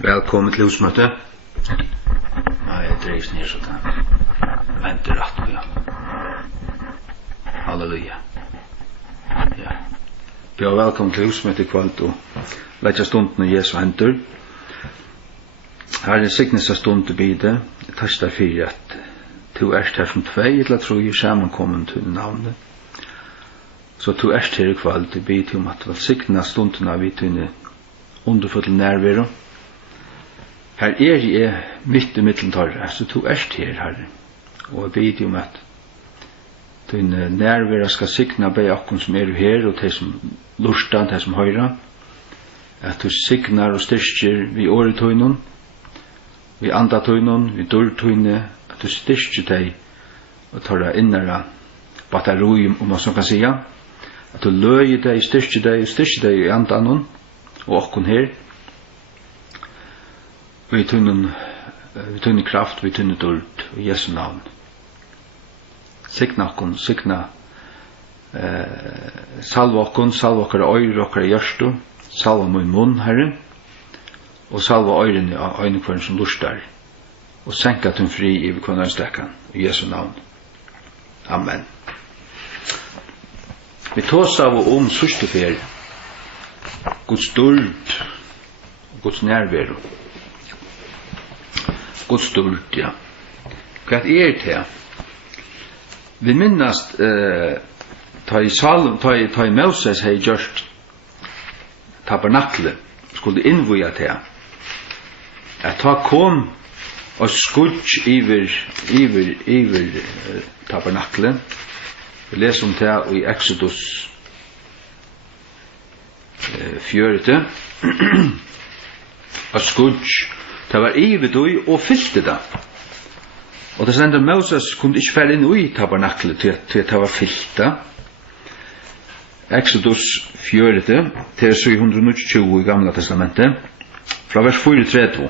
Velkommen til husmøte. Jeg dreves ned sånn. Venter rett og ja. Halleluja. Ja. Vi er velkommen til husmøte i kveld og letja stunden i Jesu hendur. Her er signesa stund til bide. Jeg tøster fyrir at to erst her som tvei, eller tror jeg sammenkommen til navnet. Så to erst her i kveld til bide om at signa stunden av vi til underfull nærvero. Her jeg mitt i middelen torre, så to erst her, Herre. Og jeg beder om at din nærvære skal signa bei okken som her, og de som lurstan, de som høyra, at du signar og styrkjer vi åretøynen, vi andatøynen, vi dårtøyne, at du styrkjer deg og tar innere batterium, om man så kan sija, at du løyer deg, styrkjer deg i andanen, og okken her, vi tunner kraft, vi tunner dult, i Jesu navn. Signa okkon, signa salva okkon, salva okkara øyre, okkara hjørstu, salva min munn, Herre, og salva øyrene av øynekvarn som lustar, og senka tunn fri i vi kvarnar stekkan, i Jesu navn. Amen. Vi tås av og sørstefer, Guds dult, Guds nærvero, Guds stort, ja. Hva er det? Vi minnast ta i Moses hei gjørst tabernakle, skulle innvuja til at ta kom og skudj iver tabernakle. Vi leser om det i Exodus 4. Og skudj det var ivet ui og fyllte det. Og det stender Moses kunne ikke fære inn ui tabernaklet til det var fyllt det. Exodus 4 til 720 i Gamla testamentet, fra vers 4-3.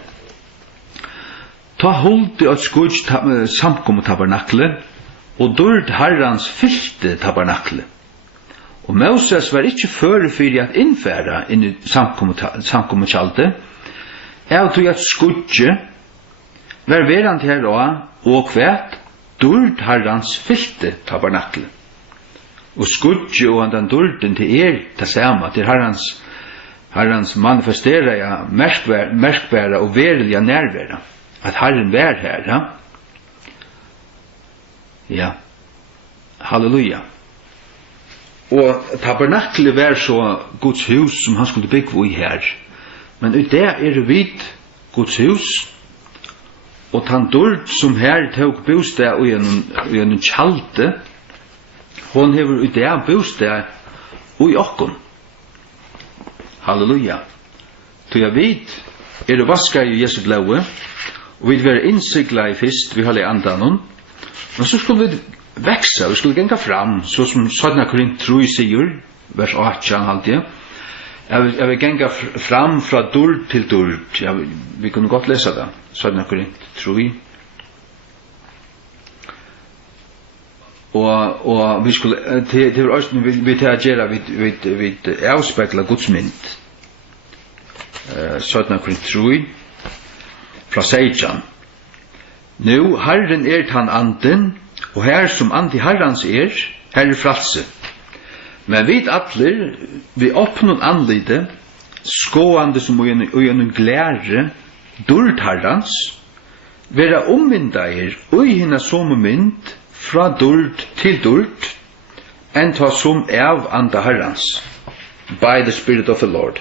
Ta holdt i at skudj samkom tabernaklet, og dørd herrans fyllte tabernaklet. Og Moses var ikke førefyrig at innfæra inn i samkom kjaldet, av tog at skudje var verand her og kvært dørd herrans fyllte tabernakle. Og skudje og han dørden til det samme, til herrans manifestera ja, merkbæra og verilige nærværa, at herren var her, ja. Ja, halleluja. Og tabernakle var så Guds hus som han skulle bygge i her. Men ut det vidt Guds hus, og han dørd som her tog bostad i en kjalte, hon hever ut det bostad i okkon. Halleluja. Så jeg vet, vaska i Jesu blåe, og vi være innsikla i fyrst, vi holde andanon, men så skulle vi veksa, vi skulle genga fram, så som 17 Korint 3 sier, vers 18 halvdige, jeg vil genga fram fra dörd til dörd. Ja, vi kunne godt lese det. 17 Korint 3. Og vi skulle, det var også, vi til å gjøre, vi avspekla Guds mynd. 17 Korint 3, fra 16. Nu, Herren han anden, og her som andi Herrans her fralse. Men vi atler, vi oppnår anlite, skåande som og gjennom glære, dørd herrans, vera ommyndager, og hinna som mynd, fra dørd til dørd, enn ta som av anda herrans, by the Spirit of the Lord.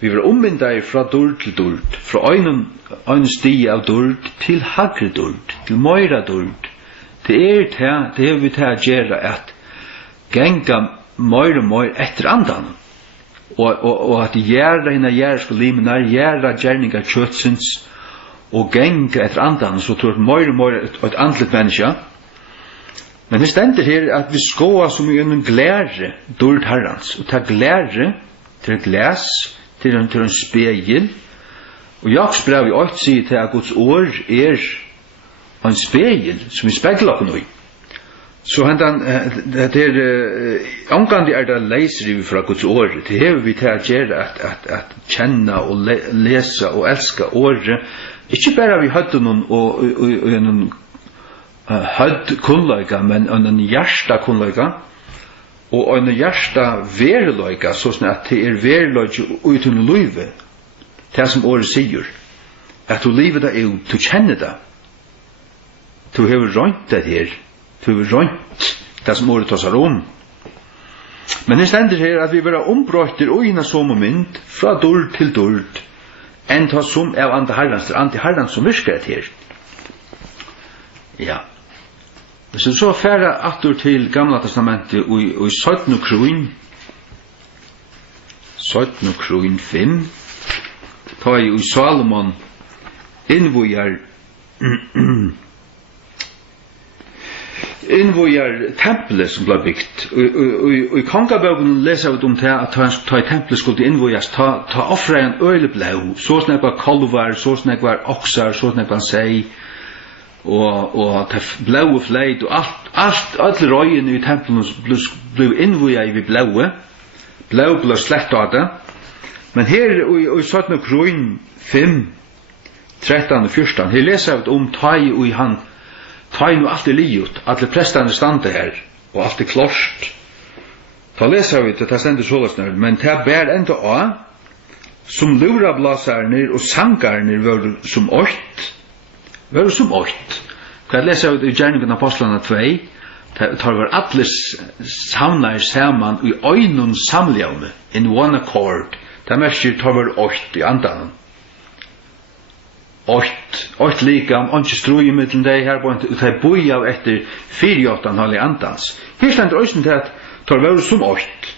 Vi vera ommyndager fra dørd til dørd, fra øyne stige av dørd til hagre dørd, til møyra dørd. Det er vi til å gjøre at genga mer og mer etter andan. Og at gjøre henne jæreske limenar, gjøre gjerninga kjøtsins, og genga etter andan, så tror jeg mer og mer et andlet menneske. Men det stender her at vi skåa som i en glære dørd herrans, og ta glære til glas, til en spegel. Og Jakobs brev i 8 sier til at Guds ord en spegel som vi spegler oss i. Så han det omgående det läser vi fra Guds ord. Det har vi til å gjøre at kjenne og lese og elske ordet. Ikke bare vi hadde noen hødd kunnløyga, men en hjärsta kunnløyga. Og en hjärsta verløyga, sånn at det verløyga uten løyve. Det som ordet sier. At du lever det ut, du kjenner det. Du har rønt det her. Du har rønt det som ordet tar seg om. Men det stender her at vi vil ha ombrøyter og innan som moment fra dård til dård enn ta som av anti-herrans som virker det her. Ja. Hvis du så færre atter til Gamla testamentet og i 17 kroin 5 ta i Salomon innvojar tempelet som ble byggt. Og i kongabøken leser vi om det at ta i tempelet skulle innvojas, ta offre en øyleblå, så snakvar kolvar, så snakvar oksar, så snakvar sei, og ta blå fleit, og alt røyen i tempelet ble innvoja i blåe, blå ble slett av det. Men her i 17 kroin 5, 13 og 14, her leser vi om tai og i han, ta inn og alt liut, alle prestane stande her, og alt klorst. Ta leser vi til det stender såløsner, men det bær enda av, som lurablasarner og sangarner var som åkt. Hva leser vi i Gjerningen Apostlene 2, det var alle samlar saman i øynun samljavne, in one accord. Det mest tar var åkt i andan. Åkt likam, ikke strøy i middelen deg her, det boi av etter 48,5 andans. Her stender også til at tar var som åkt.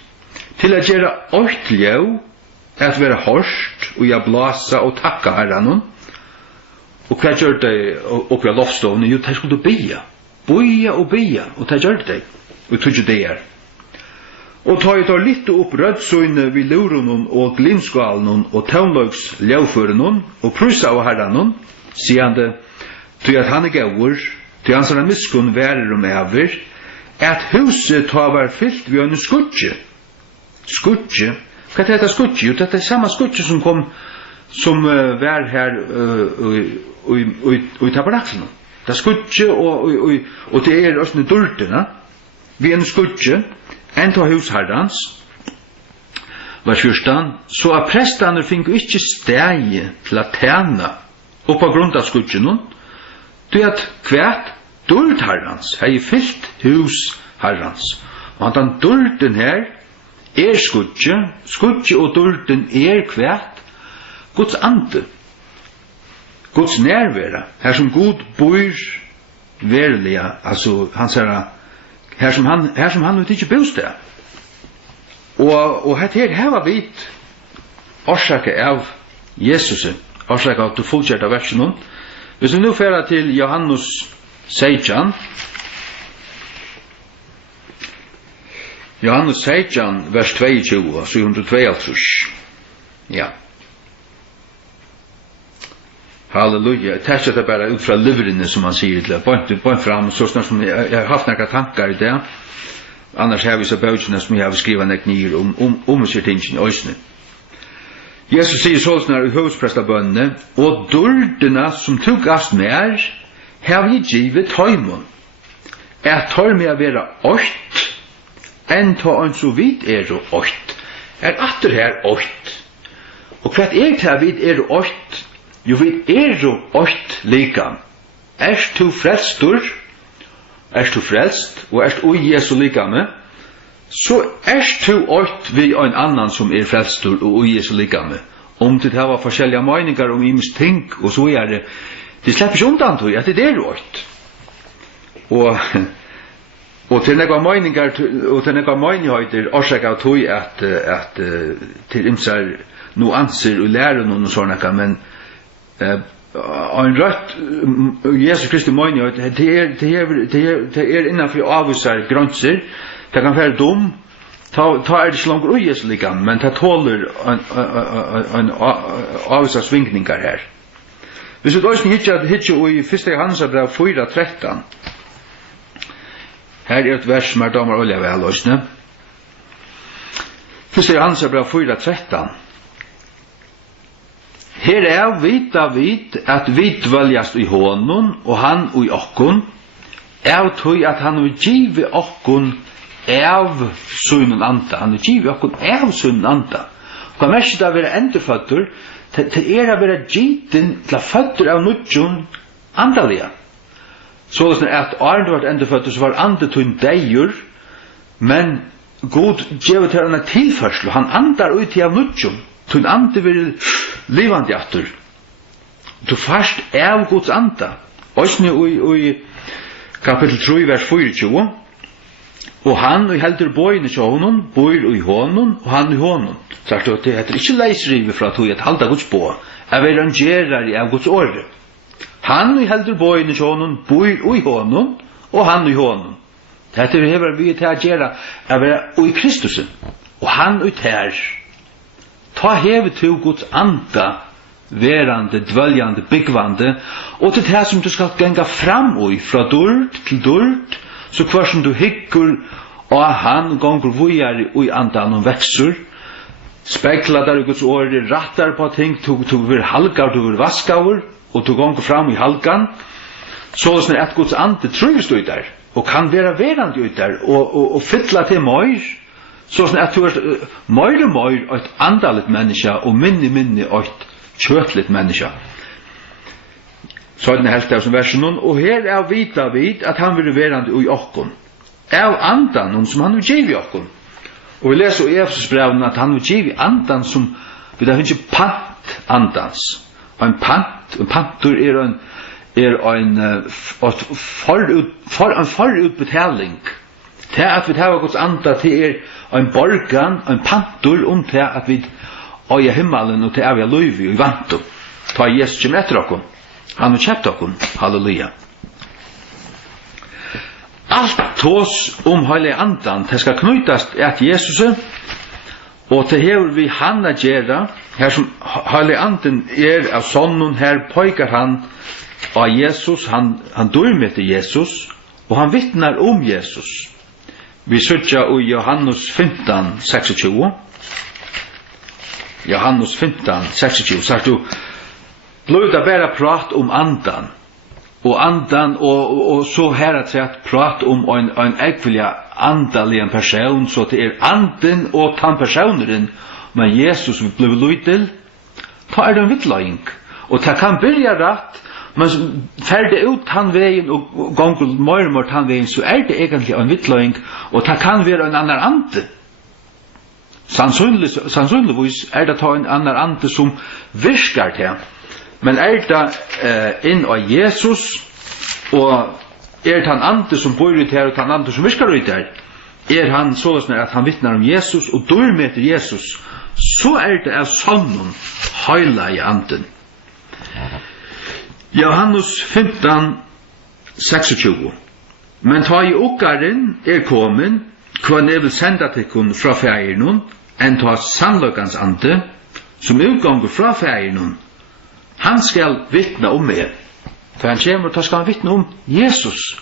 Til å gjøre åkt ljau, at være hårst, og jeg blasa og takka herran. Og hva gjør det oppi av loftstovene? Jo, det skulle du bia. Boia, og det gjør det. Og tog ikke det her. Og ta i tar litt opp rødsøyne vid lurunnen og glinskalen og taunløgs ljauførennen og prusa av herranen, sier det, til at han gaur, til hans er miskunn værer over, at huset ta var fyllt ved en skudje. Skudje? Hva er dette skudje? Jo, dette er samme skudje som kom, som var her i tabernaklen. Det er skudje, og det er også dultene, ved en skudje, enn ta husherrans, var fyrstan, så at prestane fink ikkje stegi til at tjena oppa grunn av skudgen, det at kvært dultherrans hei fyllt husherrans. Og at han dulten her er skudge og dulten er kvært Guds ande, Guds nærværa, her som Gud bor verilega, altså han sier her som han vet ikke bostad. Og her heva vit orsaka av Jesus, orsaka av til fullkjert av versen. Hvis vi nå færa til Johannes 16, vers 22, 722. Ja. Halleluja. Jeg tæsker det bare ut fra livrinne, som han sier til det. Point fram, så snart som jeg har haft noen tankar i det. Annars har vi så bøtjene som jeg har skrivet nek nyer om sier tingene i øysene. Jesus sier så snart i høvdsprestabønnene, og dårdene som tok ast mer, har vi givet tøymon. Tar med å være åkt, enn ta en så vidt og åkt. Atter her åkt. Og hva til vidt åkt? Jo, vi jo åkt likam. Du frelstur? Du frelst? Og du Jesu likame? Så du åkt vi en annan som frelstur og Jesu likame. Det var forskjellige meninger om imes ting, og så det. Det slipper ikke undan til at det åkt. Og til nekva meninger, og til nekva menigheter, årsak av tog at til imsar nuanser og lære noen og sånne, men en rødt Jesus Kristi menighet, det innanfor avvisar grønser, det kan være dum, ta det ikke langt ui Jesu likam, men det tåler en avvisar svingningar her. Hvis du også hittir i 1. Johannes brev 4:13, Her et vers som damer olja vel løsne. Første Johannes brev 4:13. Her vita vit at vi dveljast i honom, og han i okkon, tog at han vil give okkon av sunnen anda. Han vil give okkon av sunnen anda. Hva mest det være endeføtter, til å være giten til føtter av nudjon andalige. Så det at Arne var endeføtter, så var andetun deier, men God gjør til henne tilførsel. Han andar ut til av nudjon. Tun ande vil livande atter. Du først av Guds anda. Også i kapitel 3, vers 24. Og han og heldur bøyene til honom, bøyr i honom, og han i honom. Sagt at det heter ikke leisrive fra tog at halda Guds bå. Jeg vil rangerer av Guds åre. Han og heldur bøyene til honom, bøyr i honom, og han i honom. Dette hever vi til å gjøre av være i Kristusen. Og han og ter. Ta hevet til Guds anda, verande, dveljande, byggvande, og til det som du skal genga fram i, fra dult til dult, så hver som du hyggur, og han gonger vujar i andan og vekser, spekla der i Guds åre, rattar på ting, du vil halgar, du vil vaskaur, og du gonger fram i halgan, så er det at Guds ande trøyst ut der, og kan være verande ut der, og fylla til møyr, så at du er møyre et andaligt menneske, og minne et kjøtligt menneske. Så er det helt av som versen, og her vita vid at han vil verande i okkon, av andan som han vil give i okkon. Og vi leser i Efesusbrevene at han vil give andan som vi da finner pant andans. Og en pantur en forutbetaling. Det at vi tar Guds anda til en borgan, en pantur til at vi øye himmelen og til evig løyvi og i vantum. Ta Jesus kjem etter okkom. Han vil kjøpt okkom. Halleluja. Alt tås heilig andan, det skal knytast at Jesus, og til hever vi han a gjera, her som heilig anden av sonnen, her pøykar han av Jesus, han dømer til Jesus, og han vittnar Jesus. Vi søtja i Johannes 15, 26. Johannes 15, 26, sagt du, blod det bare prat andan, og så her at prat en ekvilja andaligen person, så det anden og tan personeren, men Jesus blev lytel, ta det en vittløying, og det kan byrja rett, men ferdig ut han veien og gongel mormor han veien, så det egentlig en vittløying, og det kan være en annan ande. Sannsynligvis det ta en annan ande som virkar til, men det inn av Jesus, og det han ande som bor ut her, og han ande som virkar ut her, han sånn at han vittnar om Jesus, og dør med til Jesus, så det av sonnen høyla i anden. Johannes 15, 26. Men ta i okkaren kommen, hva ne vil senda tikkun fra fægirnun, enn ta sannløkans ande, som utganger fra fægirnun. Han skal vittna om meg. For han kommer, da skal han vittna om Jesus.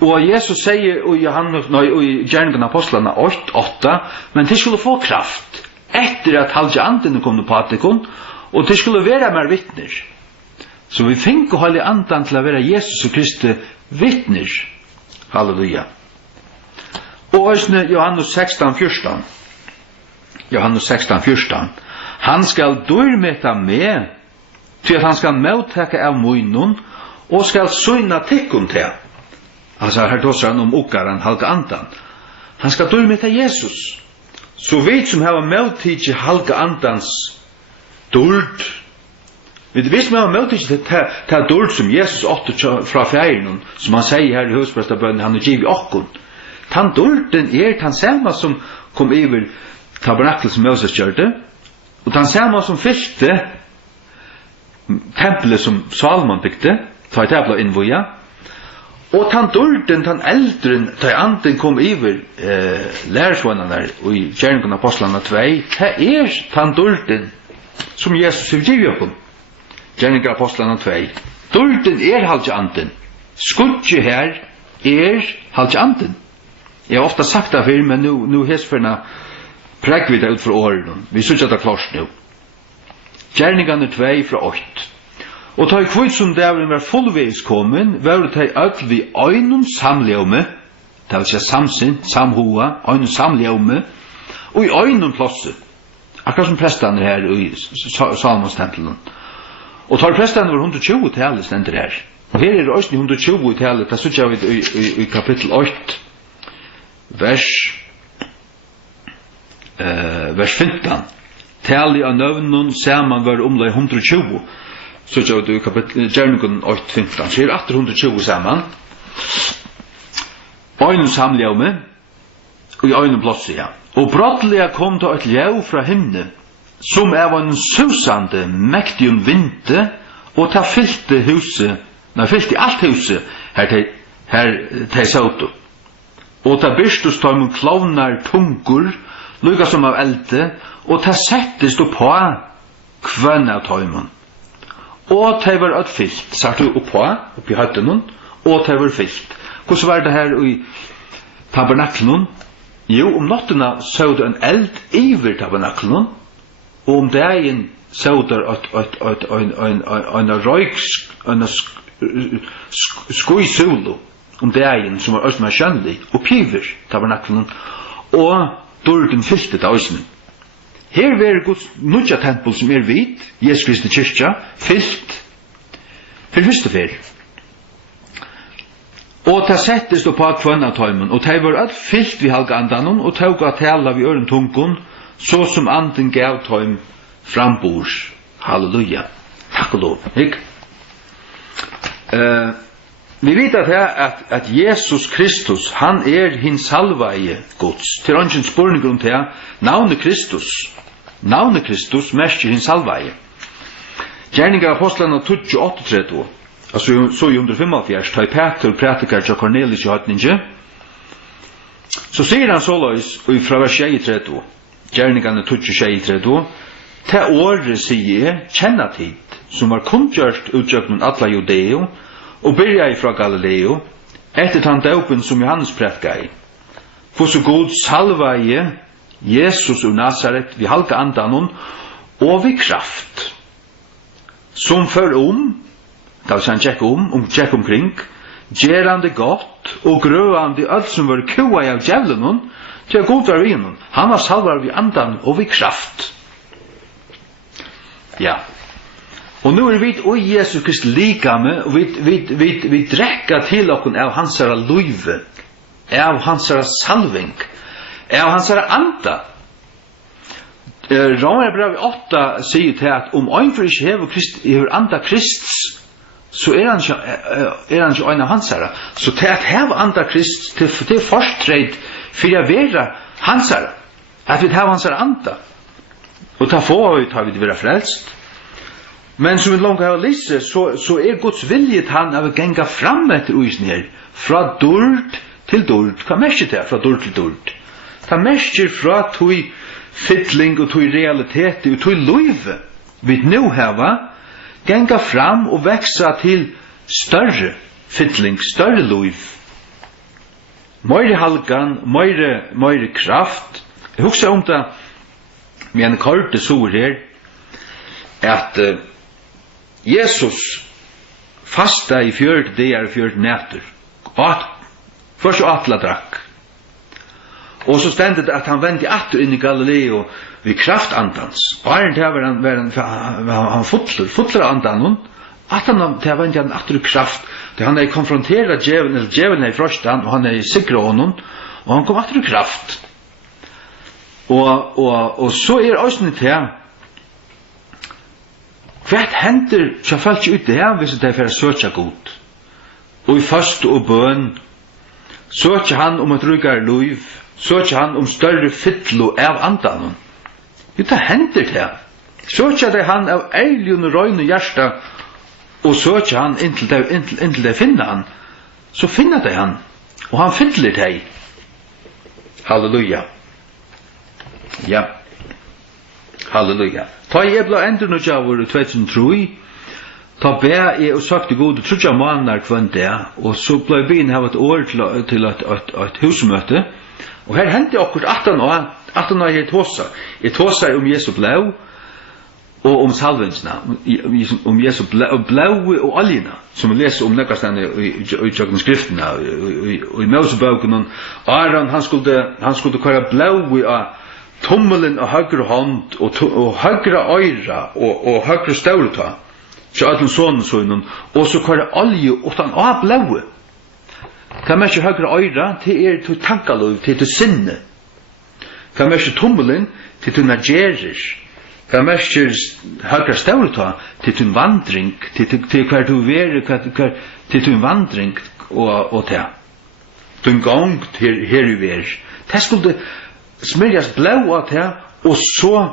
Og Jesus sier i Gjerningen av Apostlene 8:8, men de skulle få kraft etter at halvdje anden kom på atikon, og de skulle være mer vittner. Så vi fikk å holde andan til å være Jesus og Kristi vittner. Halleluja. Og også Johannes 16:14. Johannes 16:14. Han skal dørmeta med, til at han skal mottake av munnen, og skal søgna tikkun til. Altså her tåser han om okkaren, halga andan. Han skal dørmeta Jesus. Så vi som har mottidje halga andans dørd, vi som har mottidje til dørd som Jesus åtte fra fjæren, som han sier her i husprestabønnen, han er giv i okkon. Den dørden den samme som kom iver tabernakel som Moses gjørte, og den samme som fylte tempelet som Salomon bygde, ta i tævla innvoja, og den dørden, den eldren, da anden kom iver lærersvannene i Gjerningen av Apostlene 2, det den dørden som Jesus vil give oss. Gjerningen av Apostlene 2. Dørden halvdje anden. Skudje her, halt anden. Jeg har ofta sagt det før, men nu hesferna prekk vi det ut fra åren. Vi synes det klart nu. Gjerningane 2 fra 8. Og ta i kvitt som dævren var fullveis kommen, var det ta øll vi øynun samljaume, det vil si samsinn, samhua, øynun samljaume, og i øynun plåse. Akkurat som prestane her i Salomons-tempelen. Og tar prestane var 120 tale stender her. Og her det også 120 tale, det synes jeg i kapittel 8, vers 15. Tale av nøvnen saman var omlai 120. Så jeg vet i kapittel Gjerningen 8-15. Så er 820 saman. Øynens samljaume, og i øynens plåse, ja. Og brottelig kom til et ljau fra himne, som var en susande, mektig vinte, og ta fyllte huset, fyllte alt huset, her te sautu. Og ta byrstus tøymon klovnar tungur, lukka som av elde, og ta settest på kvønn av tøymon. Og te var alt fyllt, sagt du oppi høttenun, og te var fyllt. Hvordan var det her i tabernaklen? Jo, nattena så det en eld iver tabernaklen, og dagen så det en røyk, en skuisolo, dagen som var også mer skjønnelig, og piver tabernaklen, og dørden fyllte det også. Her var Guds nudja tempel som vit, Jesu Kristi kyrkja, fyllt, for første fer. Og ta settest på kvønna tøymen, og ta var alt fyllt vi halga andanon, og tåg at tala vi øren tungun, så som anden gav tøym frambors. Halleluja. Takk og lov. Vi vet at Jesus Kristus, han hin salvaie Guds. Til ønsken spurning til navnet Kristus mestir hin salvaie. Gjerningar apostlene 28-30. Altså, så i 175, ta i Peter prætikar til Cornelius i høytninge, så sier han såleis, og fra vers 6-30, gjerningane 26-30, ta året sier kjenna tid, som var kundgjørst utgjøknen atla Judeo, og byrja ifra Galileo, etter han daupen som Johannes prætikar. For så god salvaie Jesus ur Nazaret, vi halka andanon, og vi kraft, som før da han tjekk omkring, gjerande godt og grøande alt som var kua av djevelen, til god var vi innom. Han var salvar vi andan og vi kraft. Ja. Og nu vi og Jesus Kristi likame, og vi drekka til okken av hansara luive, av hansara salving, av hansara anda. Romerbrev 8 sier til at øynfor ikke hever anda Krists, så han ikke øyne av hansara. Så til at heva anda Krist, til forstreit for å være hansara, at vi heva hansara anda. Og ta få har vi vært frelst. Men som vi langt har lyst, så Guds vilje til han av å genga fram etter uisen her, fra dård til dård. Hva merker det fra dård til dård? Det merker fra tog fytling og tog realitet og tog løyve. Vi nå heva genga fram og veksa til større fytling, større løyv. Møyre halgan, møyre kraft. Jeg husker om det med en korte sår her, at Jesus fasta i 40 dager og 40 nætter. Først og atla drakk. Og så stendet det at han vendte atter inn i Galileo ved kraftandans. Bare til han fotler andan, at han til vendte han atter i kraft. Til han er konfronteret djevelen i frostan, og han er sikret honom, og han kom atter i kraft. Og så er også til hva hender så falt ikke ut det her hvis det er for å søke god. Og i faste og bøn søker han om et ryggere liv, søker han om større fytlo av andan. Jo, det hender det her. Søker det han av ærlig og røyne hjärsta, og søker han inntil det finner han, så finner det han, og han fytler det. Halleluja. Ja. Halleluja. Ta i ebla endur nu javur 2003, ta bæ og sagt god trutja månader kvant der, og så blev vi ha et år til et husmøte. Og her hendte akkurat 18 år jeg tåsa om Jesu blau, og om salvensna, om Jesu blau og oljena, som vi leser om nekastane i tjøkken skriftene, og i Mosebøken, Aron, han skulle køre blau av tommelen av høyre hånd, og høyre øyra, og høyre stauruta, så allen sonen, og så køre olje utan av blaue. Kan man ikke høyre øyra, til tankalov, til sinne. Kan man ikke tommelen, til nagerer. Kan man ikke høyre stauruta, til vandring, til hver du være, til vandring, og til. Til gang til her i ver. Det skulle smyrjas blau av det, og så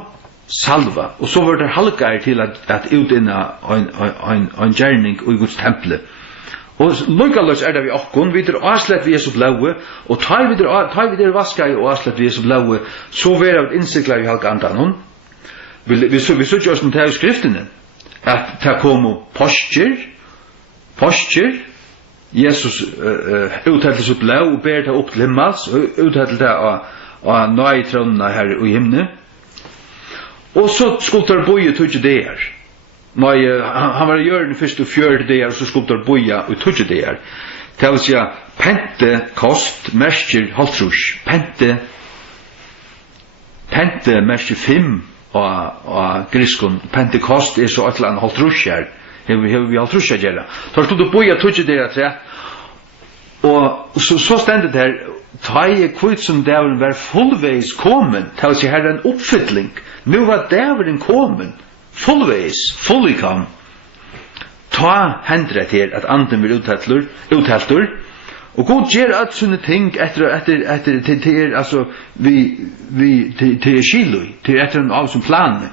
salva, og så var det halkar til at utinna en gjerning i Guds temple. Og lukkaløs det vi okkon, vi avslett vi Jesu blaue, og tar vi vaskar og avslett vi Jesu blaue, så var det innsikla vi halka andan. Vi så oss den til skriftene, at det kom postjer, Jesus uttalt seg blau og ber det opp til himmels, uttalt det av nøytrønene her i himne. Og så skulle det boje 20 dager. Han var i hjørnet først og 4 dager, og så skulle det boje i 20 dager. Det vil si, pente kost, mersker halvtrus. Pente mersker 5 av griskon. Pente kost så et eller annet halvtrus her. Hever vi halvtrus her gjerne. Så skulle det boje 20 dager tre. Og så stendet det her, ta kvitt som dævren var fullveis komen, ta oss her en oppfytling. Nu var dævren komen, fully kom. Ta hendret her at anden vil utheltur, og god gjør at sånne ting etter altså, til skilui, til etter en av som planen.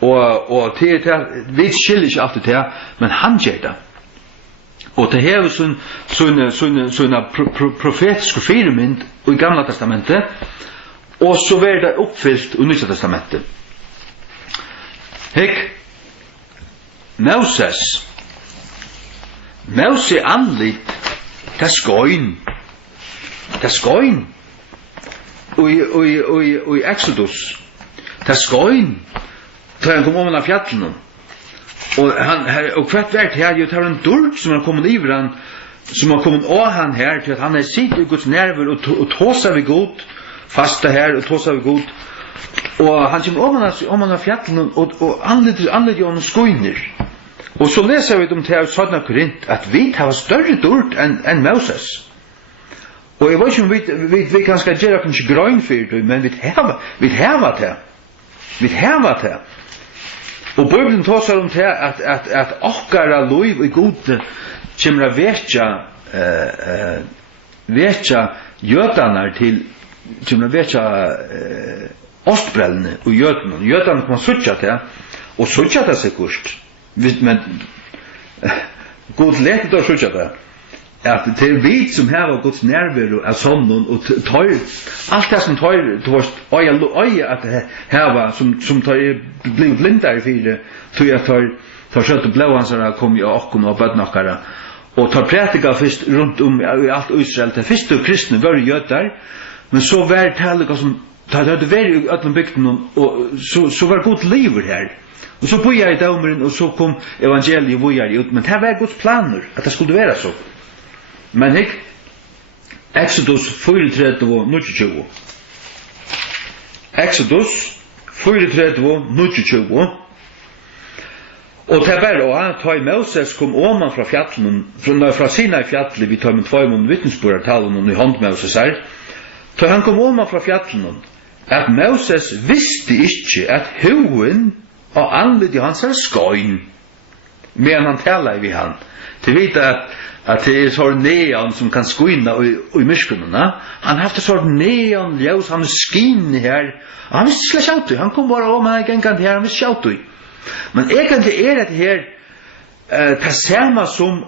Og vi skiljer ikke alltid til, men han gjør det. Og det her sånne profetiske firemynd i Gamla testamentet, og så var det oppfylt i Nya testamentet. Mose anlitt til skøyn. Og i Exodus, til skøyn, til han kom om av fjallene. Og hvert vært her, jo tar en durk som har kommet iver han, som har kommet av han her, til at han sitter i Guds nerver og tåser vi god, fasta her og tåser vi god. Og han kommer om han av fjallene og anleder jo noen skøyner. Og så leser vi om til av 17 Korint at vi har større durk enn Moses. Og jeg vet ikke om vi kan skal gjøre oss ikke grøn for det, men vi har det. Vi har det. Og Bibelen tåsar om til at okkara loiv i gode kommer å vetja jødanar til, kommer å vetja ostbrellene og jødene. Jødene kan sutja til, og sutja til seg kurst. Men god lekt å sutja til. At det er vi som har Guds nærvaro av sonnen, og alt det som tar øye at hava, som tar blir blindare for det, tror jeg tar skjøtt og blåhansere kom i okken og bødnakkere, og tar prætika først rundt om i alt Israel, til første kristne var jøder, men så var det som tar det var i ødelen bygden, og så var god liv her. Og så bor jeg i daumeren, og så kom evangeliet ut, men det var Guds planer, at det skulle være så. Men Exodus 34:29. Exodus 34:29. Og det bare ta i Moses kom oman fra fjallene, fra Sinai fjallet, vi tar med 2 vittnesbyrdartalen i hånd Moses her, så han kom oman fra fjallene, at Moses visste ikke at hoen og anledde hans skøyn, men han taler vi han, til vite at det sånn neon som kan skoina i myrskunna. Han haft det sånn neon ljus, han skin her, og han visste slett sjautu, han kom bare om, han gengant her, han visste sjautu. Men egentlig det her, det samme som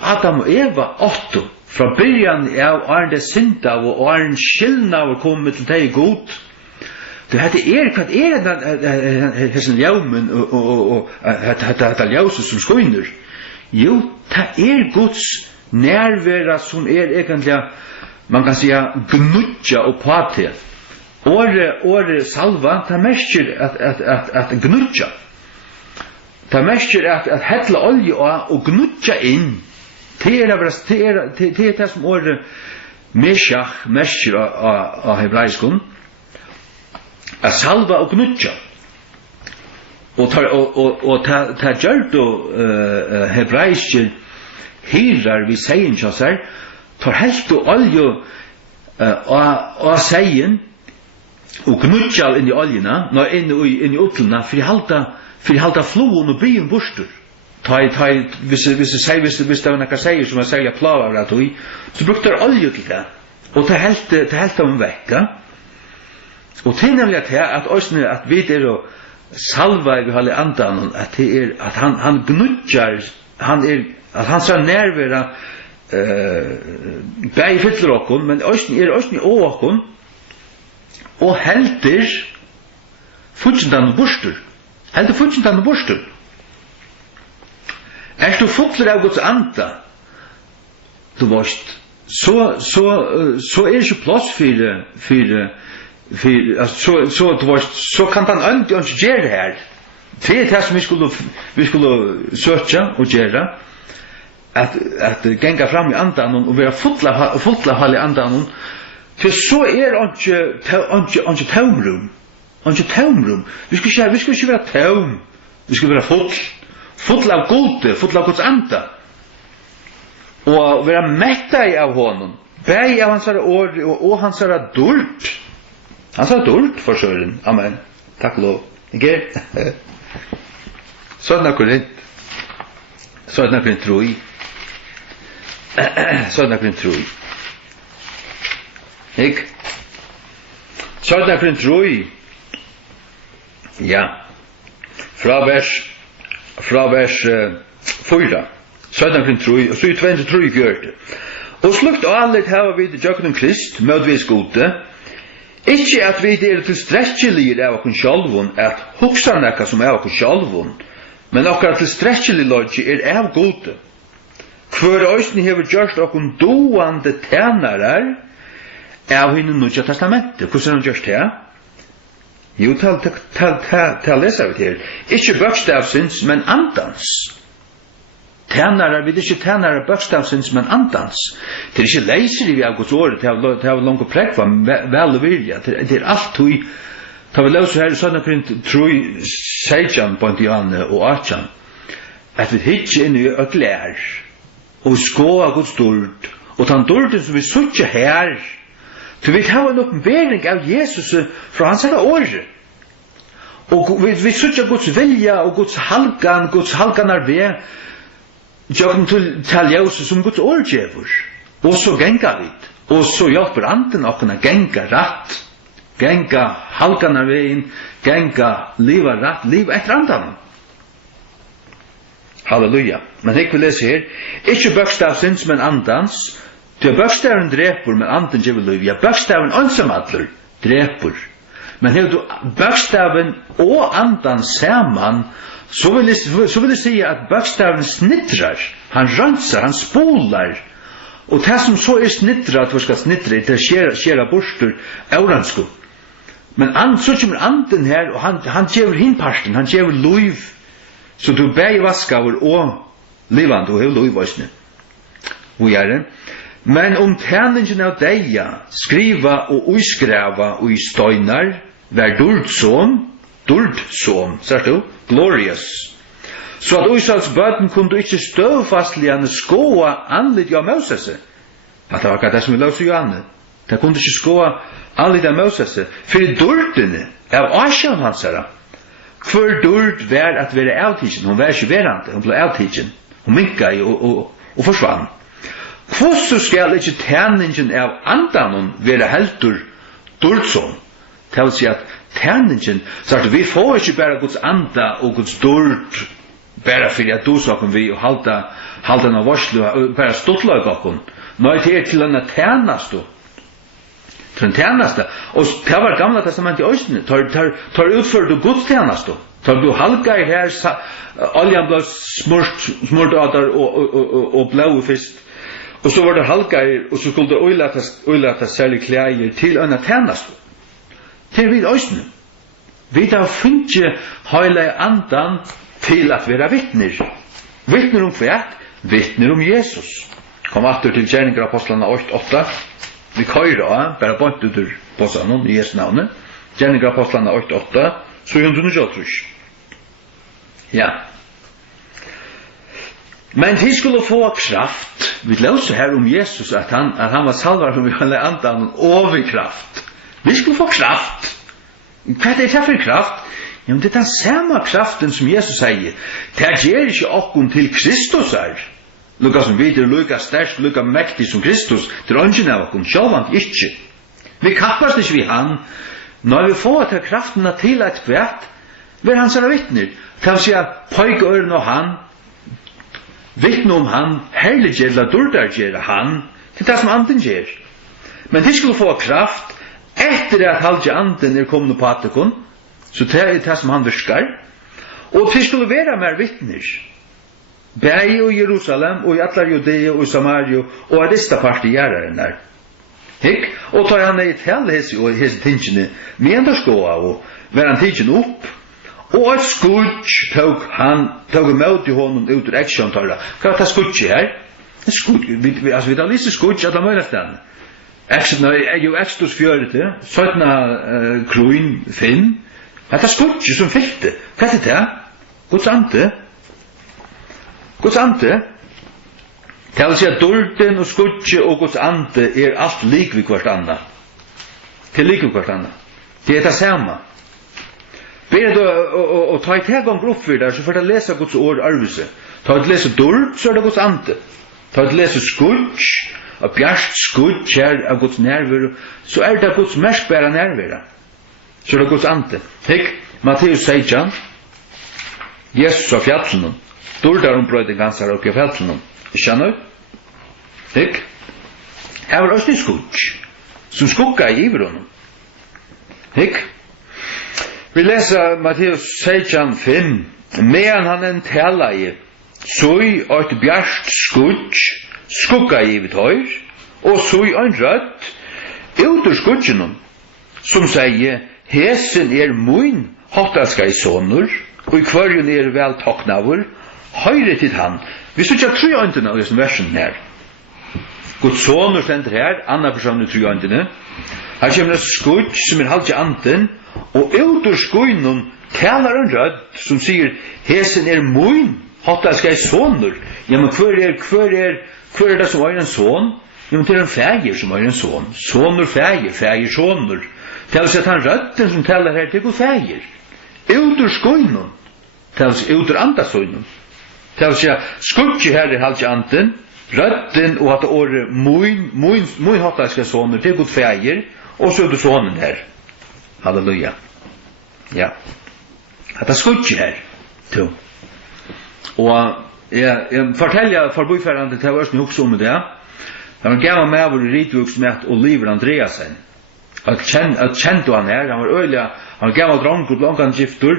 Adam og Eva 8, fra byrjan av det synda og den skillna var kommet til deg god, Det hade vad den hessen ljaumen och hade ljuset som skiner. Jo, det Guds närvaro som egentligen man kan säga gnutja och pate. Åre salva, det märker att gnutja. Det märker att hälla olja och gnutja in. Det är det som åre meshach märker av hebraiskon. Att salva och gnutja. Och ta gör då hebraiske hyrar vi säger inte så här. Tar helt och olja och sägen och gnutja in i oljorna, när in i utlna för halta flon och bryn borstur. Hvis det var några säger som jag säger plavar att så brukar olja till det. Och det helt om vecka. Och det är nämligen att vi är och salva vi har andan att han gnutjar att han så närvara bäj fyller okon men ösni åkon och helter futsindan borstur. Helter futsindan borstur. Är du fuller av Guds anda? Du måste så är det ju plats för så kan han inte göra det här. Det är det som vi skulle söka och göra att gänga fram i andan och vara fulla håll i andan. För så är inte tomrum. Inte tomrum. Vi ska inte vara tom. Vi ska vara full av gode, full av Guds anda. Och vara mätta av honom. Bäj av hans ord och hans dult. Han sa dult för sören. Amen. Tack lov. Ikke? Sådana Korint. Sådana Korint troi. Sådana Korint troi. Ik? Sådana Korint troi. Ja. Fra vers 4. Sådana Korint troi. Och så är 23 gjort. Og slukt allit hava við jöknum Krist, mødvis gode, ikkje at vi er tilstrekkelige av okkur sjálvun, at hugsa nekka som av okkur sjálvun, men okkar tilstrekkelige lodgi er av gode. Hver òsni hefur gjørst okkur doande tænarar av hinn Nýja testamentet. Hvordan han gjørst det? Jo, til lesa vi til. Ikkje bøkstavsins, men andans. Tænarar, vi er ikke tænarar bøkstavsins, men andans. Det er ikke leiser vi av Guds året, det er langt prekva, vel og vilja. Det er alt hui. Ta vi løser her, sånn at troi seitjan på en diane og atjan, at vi hitje inn i øklær, og skåa Guds dord, og den dorden som vi suttje her, til vi har en oppenbering av Jesus fra hans her året. Og vi suttje Guds vilja, og Guds halganar ved, Jøkken til Jesus som Guds årgjøver. Og så genga vi. Og så hjelper anden å kunne genga rett. Genga halkana veien. Genga liva rett. Liv etter anden. Halleluja. Men jeg vil lese her. Ikke bøkstavsins, men andans. Til bøkstaven dreper, men anden gjør liv. Ja, bøkstaven ansamadler dreper. Men her du bøkstaven og andan saman, så vil jeg si at bøkstaven snittrar, han ransar, han spolar, og det som så er snittra, at vi skal snittra, det skjera borstur, euransko. Men så kommer anden her, og han gjever hinparsten, han gjever luiv, så du bæg vaskaver og livand, og hev luivvarsne. Og gjerne. Men om tænningen av deia, skriva og uiskrava og i støynar, vær duldsån, sier du? Glorious. Så at Israels bøten kunne du ikke støvfastligane skåa anlitt av Moses. At det var ikke det som vi løs i Johanne. Det kunne du ikke skåa anlitt av Moses. For i dultene av Asjan hans herra. Hver dult var at være avtidgen. Hun var ikke verande, hun ble avtidgen. Hun minka i og forsvann. Hvordan skal ikke tænningen av andanen være heldur duldsån? Det vil si at tænningen, så at vi får ikke bare Guds anda og Guds dult, bare for at du saken vi og halda noe varslu, bare stortlag okken. Nei, det til denne tænast du. Till en tjänste. Och det var gamla testamentet i östen. Tar utförde Guds tjänste. Tar du halka i här oljan blev smurt och blå först. Och så var det halka och så skulle det öjlatas särskilt kläder till en tjänste. Till vid östen. Vi tar finne hela andan till att vara vittner. Vittner om vad? Vittner om Jesus. Kom åter till Gärningarapostlarna 8:8. Vi køyrer, bare bort ut ur påstanden i Jesu navnet. Gärningarapostlarna 8:8. Så 128. Ja. Men de skulle få kraft. Vi læser her om Jesus at han var salvar som vi kaller andan overkraft. Vi skulle få kraft. Hva det for kraft? Ja, men det den samme kraften som Jesus sier. Det gjør ikke okken til Kristus her. Lukka som vi lukka størst, lukka mektig som Kristus. Det ingen av okken, sjåvant ikke. Vi kappast ikke vi han. Når vi får til kraften til et kvært, vi hans vittner. Til å si pøyke øren og han, vittne om han, herliggjør eller dårliggjør han, det det som anden gjør. Men de skulle få kraft etter at halvdje anden kommet på atekon, så det det som han virkar, og de skulle være mer vittner. Bæi og Jerusalem, og i atlar Judea og Samaria, og Aristapart i gjæreren der. Hikk? Og tar han i til hese tingene, med enderskåa, og var han tingene opp, og et skudj tog imot i hånden ut ur action tala. Hva var det skudj her? Skudj, vi har lyst til skudj at han møyler stedet. Action er jo Exodus 4, 17 kroin 5. Det er skudj som fylte. Hva er det? Guds ante. Guds ante. Det vil si at dulten og skudje og Guds ante er alt lik ved hvert annet. Det er lik ved hvert annet. Det er det samme. Ber du å ta i tilgang opp for det, så får du lese Guds ord arvelse. Ta i lese dult, så er det Guds ante. Ta i lese skudj, og bjerst skudj her av Guds nærvær, så er det Guds merkbære nærvær. Så er det Guds ante. Hikk, Matteus 16, Jesus av fjallene, dultar ombrøyden gansar og av fjallene. Skjønner du? Hikk? Her var også en skudj, som skugga i iverånden. Hikk? Vi leser Matteus 16:5. Medan han en tala så i et bjerst skudj, skugga i vid høyr, og så i en rødt, ut ur skudjen, som sier, hesen mun, hottaska i sonur, og i kvarjen vel toknavur, høyre til han. Hvis du ikke har 3 øyntene av disse versen her, Guds sonur stender her, andre person i 3 øyntene, her kommer det skudj som halvt i anten, og ut ur skuinen talar en rødd som sier hesen mun, hottaska i sonur. Ja, men hver er det som er en son? Ja, men det er en fægir som er en son. Sonur fægir, fægir sonur. Det vil si at han rødden som talar her til god fægir. Ut ur skuinen. Det vil si ut ur andasøynen. Det vil si at skudje her er halvt i anten, rødden og at det året mun hottaska i sonur til god fægir, og så er det sonen her. Halleluja. Ja. Det er skudje her. To. Og jeg forteller forbøyferande til hvordan jeg husker om det. Det var en gammel med hvor ritvuks med Oliver Andreasen. Jeg kjente han her. Han var øyelig. Han var gammel dronk og langt han gifter.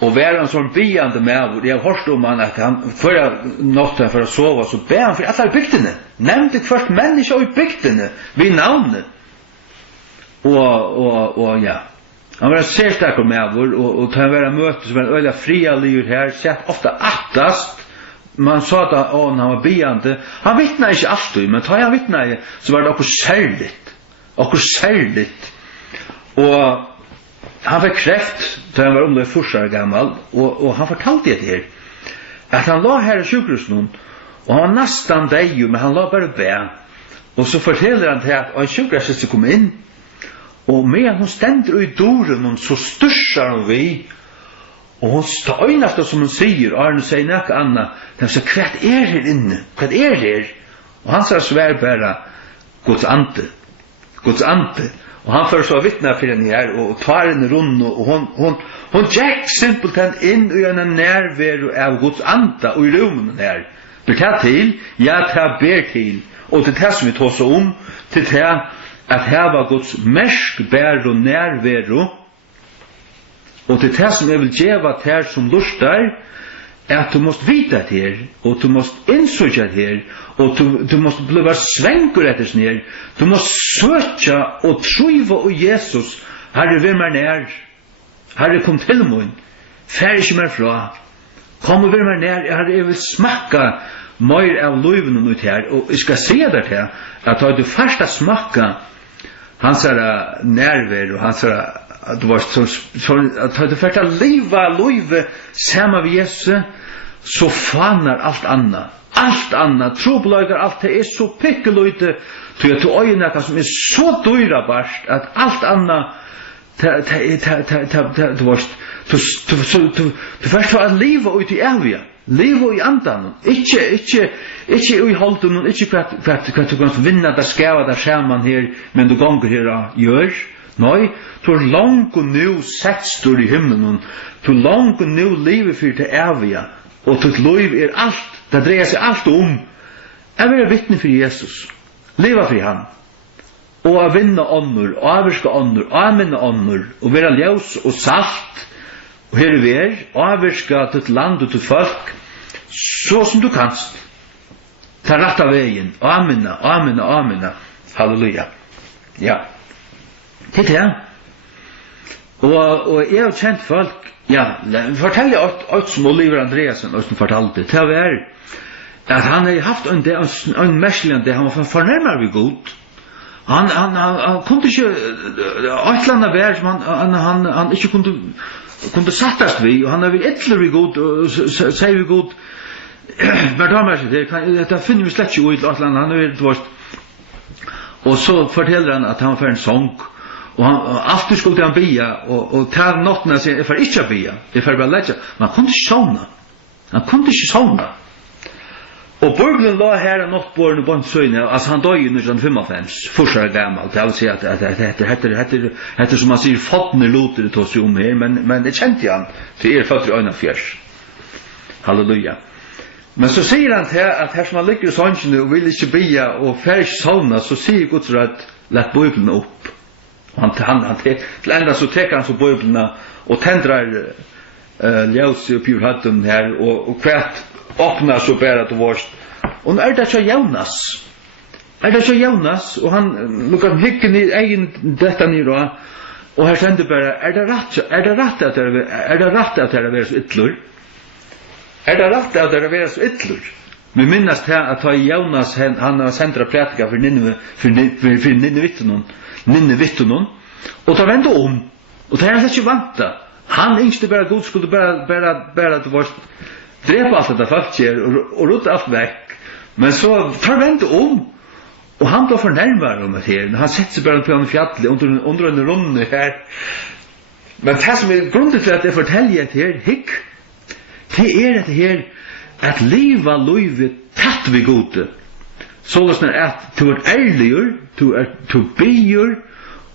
Og var han sånn biande med hvor jeg har hørt om han at han før natten for å sove så ber han for alle bygdene. Nevnte hvert menneske i bygdene ved navnet. Og ja. Han var en særstakker med hvor, og til han var en møte som var en øyla fria liv her, sett ofte attast. Man sa da, han var biande. Han vittna ikke alltid, men da han vittna, så var det okkur særligt. Okkur særligt. Og han fikk kreft, da han var omløy 40 år gammal, og han fortalte det her, at han la her i sjukhusen, og han var nesten deg, men han la bare be. Og så forteller han til at en sjukhuset kom inn, og medan hun stender i doren, så stursar hun vi, og hun støynast som hun sier, og hun sier nekka anna, de sier, hva er her inne? Hva er her? Og han sier svær bare, Guds ante, Guds ante. Og han fører så vittna for henne her, og tar henne rundt, og hun gikk simpelthen inn i en nærvær av Guds ante, og i rommen her. Det tar til, ja, det ber til, og det er det som vi tar så om, til det at hava Guds merkbær og nærværo, og til det som jeg vil gjeva til her som lustar, at du måst vita det her, og du måst innsøkja det her, og du måst bliva svengur etter snir, du måst søkja og truva og Jesus, Herre, vær meg nær, Herre, kom til mun, fær ikke mer fra, kom og vær meg nær, Herre, jeg vil smakka mer av løyven ut her, og jeg skal se der til, at da du først smakka hans nærvær, og hans du var at du først liva løyve sammen med Jesus, så fanar alt annet, trobeløyder, alt det så pikkeløyde, til at du øyne som så dyra barst, at alt annet du først var livet ut i evige, livet i andan, ikke i holden, ikke hva du kan vinna det skava det skjerman her, men du gonger her og gjør. Nei, du er langt og nu setstur i himmelen, du er langt og nu livet for det evige, og ditt liv alt, det dreier seg alt om. Jeg vil vittne for Jesus, leva for han, og å vinna ånder, og avvirska ånder, og anminna ånder, og være ljøs og salt, og her vi og avvirska ditt land og ditt folk, så som du kanst. Ta rett av veien, amen, halleluja. Ja, det det. Og jeg har kjent folk, ja, fortell jeg alt som Oliver Andreasen og som fortalte, til å være at han har haft en merselig han var fornærmere ved god. Han kunne ikke ætlanda vær som han ikke kunne sattast vi, og han har vært etler ved god, og sier vi god, men da mer det finner vi slett ikke ut ætlanda, han har vært vårt. Og så forteller han at han var for en sång, og alltid skulle han bia, og ta nottene og sier, jeg får ikke bia, jeg får bare lette, men han kunne ikke sovna. Og Bibelen la her en nattborn på en søgne, altså han døg i 1955, forsvar gammel, det vil si at det som man sier, fotne loter det tås om her, men det kjente han, til føtter i øyne fjers. Halleluja. Men så sier han til at her som han ligger i sønnsjene og vil ikke bia og fer ikke sovna, så sier Guds råd, lett Bibelen opp. Han til enda så teker han så Bibelen og tendrar ljøs oppi ur hatten her, og kvært åpna så bare til vårt. Og nå det så Jonas, og han lukkar hikken i egen detta nere, og her sender bare, er det rett at det er så ytlur? Er det rett at det er så ytlur? Vi minnes til at Jonas, han har sendt prætika for Ninevittunon, og da vende om, og det er han ikke vant da. Han yngste bare god skulle bare til vårt drepa alt dette folk her, og rutta alt vekk. Men så forvente om, og han ble fornærmere om det her. Han setter seg bare på en fjall under en runde her. Men det som er grunnen til at jeg forteller det her, hikk, det er det her, at livet løyve tatt vi gode. Sånn at du er ærligur, du bier,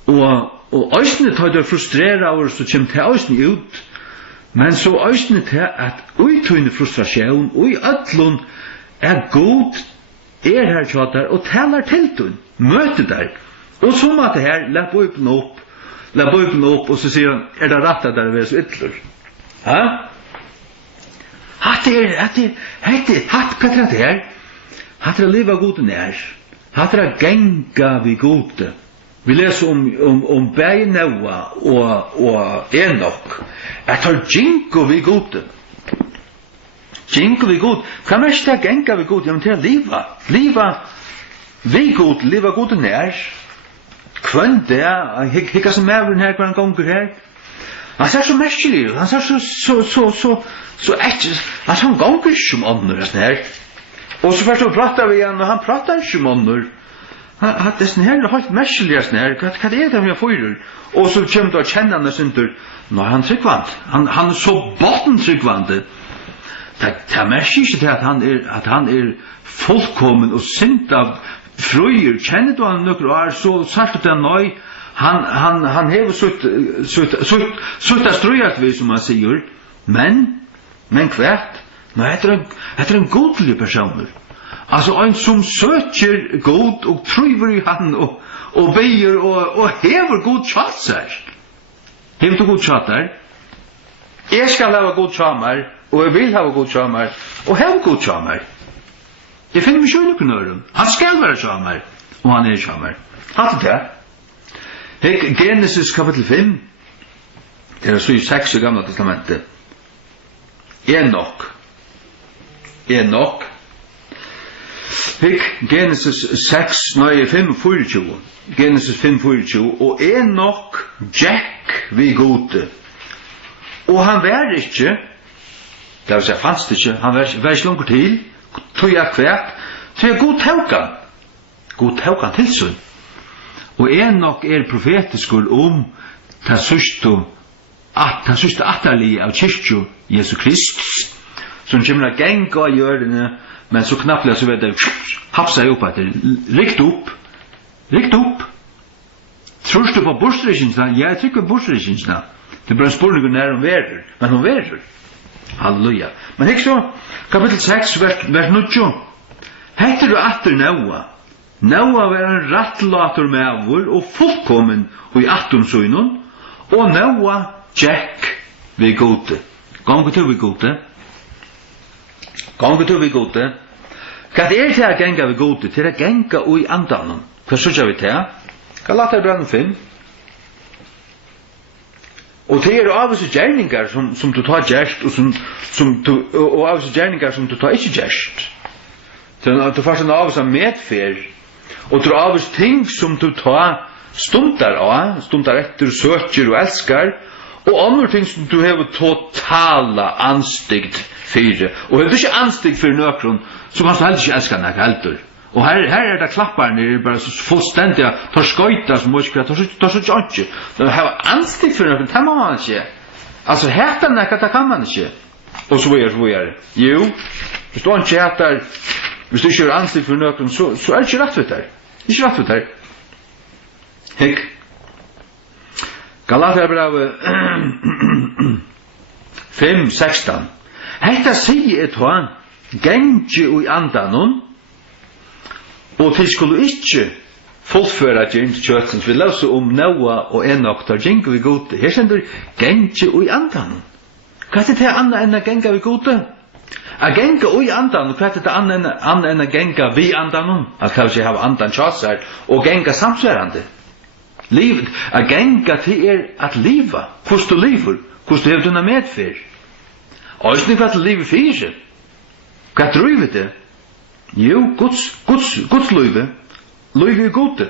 og øysene tar du frustrera over, så kommer det øysene ut. Men så øysene til at uttøyne frustrasjon, og i ødlund god, her tjater, og taler til den, møter der. Og så må det her, la Bibelen opp, og så sier han, er det rett at det er så ytler? Hæ? Hatt hva er det her? Hatt er livet gode nær. Hatt er genga vi gode. Vi leser om Beinoa og Enok. At har jinko vi gode. Jinko vi gode. Hva mest er genga vi gode? Ja, men til å liva vi gode, liva gode nær. Hvem det er? Hikka som mævren her, hva han gonger her. Han ser så merkelig, han ser så etter, han gonger ikke om ånder, her. Og så først så prater vi igjen, og han prater ikke om ånder. Det er sånn her, det er helt merkelig, hva er det vi har fyrer? Og så kommer du å kjenne han og synder, nei, han tryggvand, han er så botten tryggvand. Det er merkelig ikke til at han er fullkommen og synd av frøyer. Kjenner du han nøkker og er så sagt at han nøy, han hever sutt strøyert vi, som han sier, men kvært, nei, etter en godelig personer. Alltså en som söker god och tror i han och ber och hever god chatsar. Hever du god chatter? Jag ska ha god chamar och jag vill ha god chamar och ha god chamar. Det finner vi själv på nörden. Han ska vara chamar och han är chamar. Allt det. Genesis kapitel 5. Det är så i 6 i gamla testamentet. Enok. Genesis 6, 5:24. Genesis 5:24 og Enok Jack vi gode. Og han var ikke, det vil si, fanns det ikke, han var ikke langt til, tog jeg kvært, tog jeg god taukan til sånn. Og Enok profetisk om det sørste atterlige av kyrkjo Jesu Kristus, som kommer å genga av hjørne, men så knapplega så vet det hapsa upp att rikt upp. Tror du på borsrikinsna? Ja, jag tycker borsrikinsna. Det blir spurningar när de verder, men hon verder. Halleluja. Men hek så, kapitel 6, vers 9. Heter du atter Noa? Noa var en rattlator mevor og fullkommen og i atomsøgnon, og Noa Jack vi gode. Gange til vi gode. Hva det til å genga vi gode? Til å genga ui andanen. Hva sørger vi til? Galaterbrevet 5. Og det av disse gjerningar som du tar gjerst, og av disse gjerningar som du tar ikke gjerst. Du får sånn av disse medfer, og du av disse ting som du tar stundar etter, søker og elskar, og andre ting som du har totala anstigt fyrir. Og har du ikke anstigt fyrir nøkron, så kan du heller ikke elska nek heldur. Og her det klapparne, det bare fullstendig, tar skøyta som muskler, tar så ikke. Når du har anstigt fyrir nøkron, det må man ikke. Altså, heta nek, det kan man ikke. Og så er det. Jo, hvis du ikke heter, hvis du ikke har anstigt fyrir nøkron, så er det ikke rett for det. Ikke rett for det. Hekk. Galaterbrevet 5:16. Hetta sier et han gengi ui andanon, og til skulle ikke fullføre James Churchens. Vi løser Noa og Enok, der gengi vi gode. Her sender gengi ui andanon. Hva er det anna enn a genga vi gode? A genga ui andanon, hva er det anna enn a genga vi andanon? At kanskje hava andan tjasar, og genga samsverande. Livet, a genga til at liva. Hvordan du lever, hvordan du hever dina medfyr. Øysning hva til livet fyrir. Hva drøyver det? Jo, Guds løyve. Løyve er gode.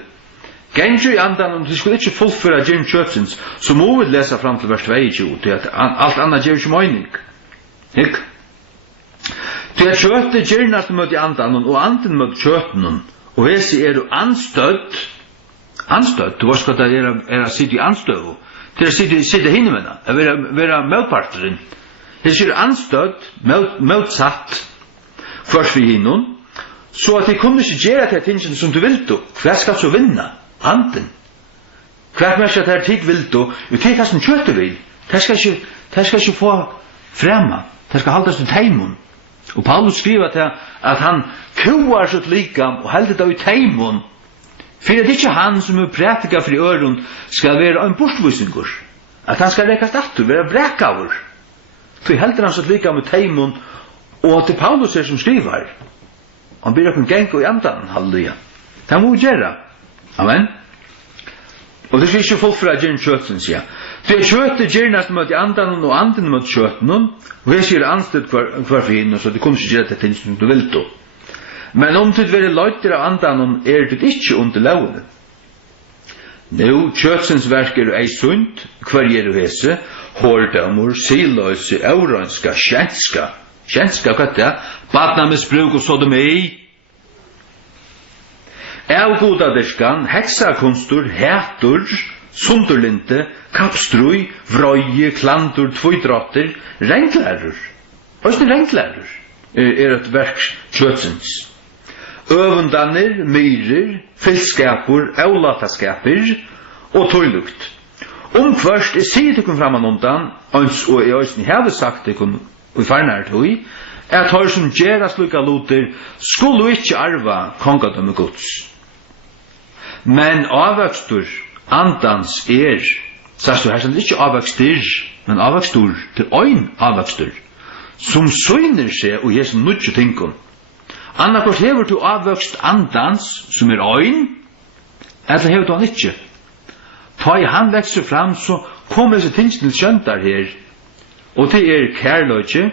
Genga i andan, om du skulle ikke fullføre Jim Churchens, så må vi lesa fram til vers 22, til at alt annet gjør ikke møyning. Ikke? Til at kjøttet gjernast møt i andan, og anden møt kjøtten, og hese du anstøtt, du vet hva det er å sitte i anstøv, til å sitte hinnemennene, å være møtparteren. Det er anstøtt, møtsatt, først vi hinnom, så at de kunne ikke gjøre til tingene som du vil du. Hva skal så vinne? Anden. Hva er det her tid vil du? Jo, det er det som kjøttet vil. Det skal ikke få fremme. Det skal haldes til teimen. Og Paulus skriver til at han koar sitt likam og heldet det i teimen. For det er ikke han som er prætika for i øren skal være en bortvisninger. At han skal rekast atter, være brekavur. For heldet han sitt likam i teimen, og til Paulus er som skriver. Han blir oppen genk og i andan, halleluja. Det må vi gjøre. Amen. Og det er ikke folk fra gjerne kjøtten, sier. Det er kjøttet gjerne mot i andan og anden mot kjøtten, og jeg sier anstøtt hver for henne, så det kommer ikke gjøre til ting som du vil då. Men om det vil løyter av andan, er det ikke under lovene. Nå, kjøttens verk er ei sunt, hver gjør du hese, hårdamor, siløse, auranska, kjenska, hva er det? Badnamisbruk og sodomi, avgodaderskan, heksakunstur, hætur, sundurlinte, kapstrui, vrøye, klandur, tvoidrotter, regnklærur. Også regnklærur er et verk kjøtsens. Øvundanir, myrer, fylskapur, avlataskapir og tøylukt. Først sier tykkun framan undan, og i òsni hever sagt tykkun og farnar tøy, at har som gerast lukka luter, skulle ikkje arva kongadømme Guds. Men avvøkstur, andans sast du her som ikkje avvøkstur, men avvøkstur til øyn avvøkstur, som søgner seg og jes nudje tinkum. Annakort hever du avvøkst andans, som øyn, eller hever du han ikkje. Ta i han vekser fram, så kommer disse tingene til skjøntar her, og det kærløgje,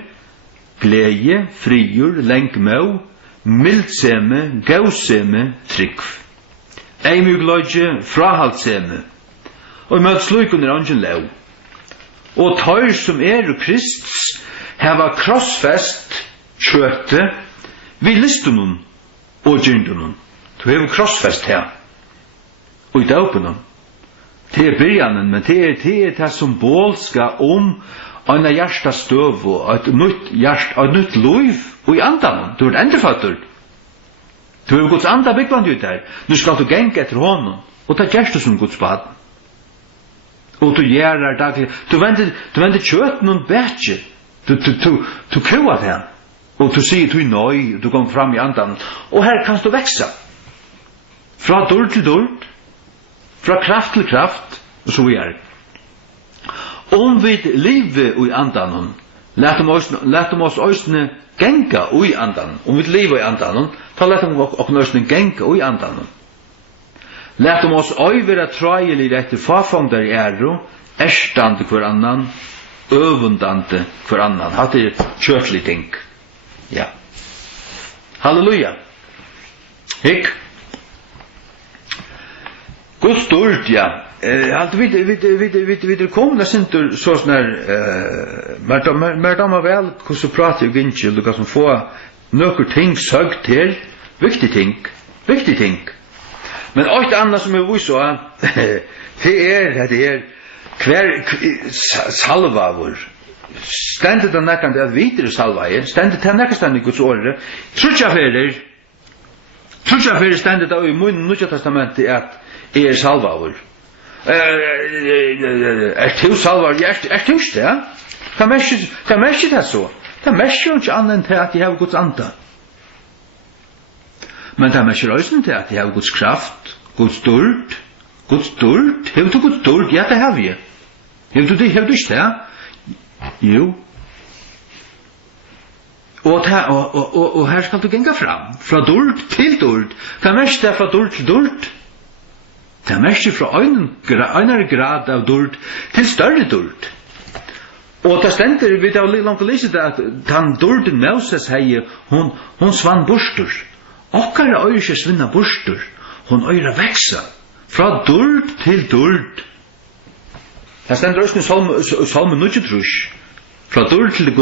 glede, friur, lengmøv, mildseme, gauseme, trygg. Eimugloge, frahaldseme, og møtt slukun ongjen lev. Og tøyr som Krists, heva krossfest kjøte, vi listunum og gyndunum. Du hever krossfest her, og i daupunum. Det byrjanen, men det det symbolska en hjärsta stöv och ett nytt liv och i andan. Du är endefötter. Du har Guds anda byggvand ut där. Nu ska du gänga efter honom och ta gärst som Guds bad. Och du gör dagligen. Du vänder kött någon bättre. Du kroar det. Och du säger du är nöj. Du går fram i andan. Och här kan du växa. Från dörr till dörr. Från kraft till kraft. Och så vidare. Om vi lever i andan, lät oss ösne gänga i andan. Om vi lever i andan, så lät oss ösne gänga i andan. Lät oss öjvera trajelig efter farfångdar i erstande kvar annan, övundande kvar annan. Hatt kjötlig ting. Ja. Halleluja. Hik. Guds stort, ja. Allt vi kommer sentur så snär men de väl hur så pratar ju inte Lucas som få några ting sagt till viktig ting men allt annat som är så det är kvar salva vår ständigt den kan det vidare salva är ständigt den kan ständigt Guds ord trutcha för ständigt i Nya testamentet att salva vår tu salvar tu stä? Kan mesh det så? Kan mesh ju inte annan till att jag har Guds anda. Men det mesh ju inte att jag har Guds kraft, Guds dult. Hur du Guds dult? Ja, det har vi. Hur du stä? Jo. Och här ska du gänga fram. Från dult till dult. Kan mesh det från dult till dult? Det er mest fra einer grad av dult til større dult. Og det stender, vi har langt å lese det, at den dulten Moses heier, hun svann borster. Okkara øyre ikke svinna borster. Hun øyre veksa. Fra dult til dult. Det stender også i Salme 93. Fra dult til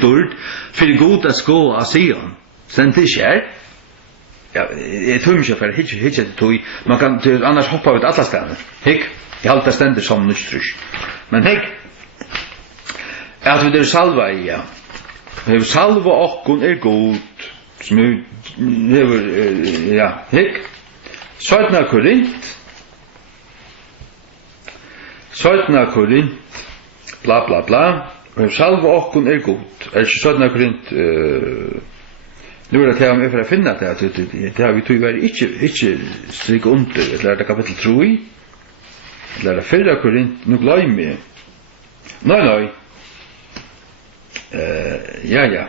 dult, for god at skå av Sion. Stender ikke her. Ja, jeg tror ikke for hitje det tog. Man kan annars hoppa ut alla steder. Hikk, jeg halte stendet som nystrus. Men hikk, at vi salva i, ja. Salva okkon god. Som hever, ja, hikk. 17 Korint, bla bla bla. Salva okkon god. Ikke 17 Korint, nu är det här för att finna det har vi tyvärr inte stryk under. Det är kapitel 3. Det är 4 Korint. Nu glöm mig. Nej. Ja.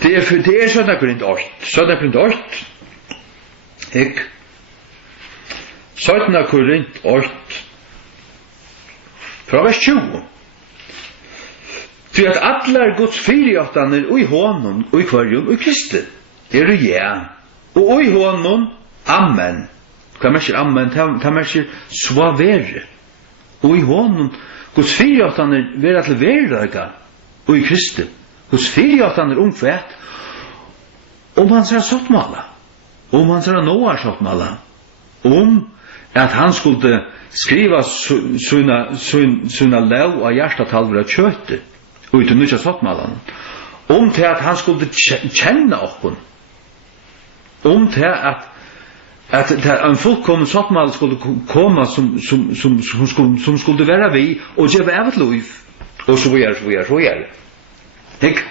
Det är 17 Korint 8. 17 Korint 8. Ik. 17 Korint 8. Från vers 20. För att alla Guds fyrjåttaner i honom och i kvarjon och i Kristi det ja. Och i honom, amen. Kan man säga amen, kan man säga svavere. Och i honom, Guds fyrjåttaner vera till verdaga och i Kristi. Guds fyrjåttaner omkvärt om han ska sottmala. Om han ska Noah sottmala. Om att han skulle skriva sina lov av hjärtatalvra köttet. Och utan nya sottmalan. Till att han skulle känna oss. Till att en fullkommen sottmal skulle komma som skulle vara vi och ge över liv. Och så vidare. Hikk.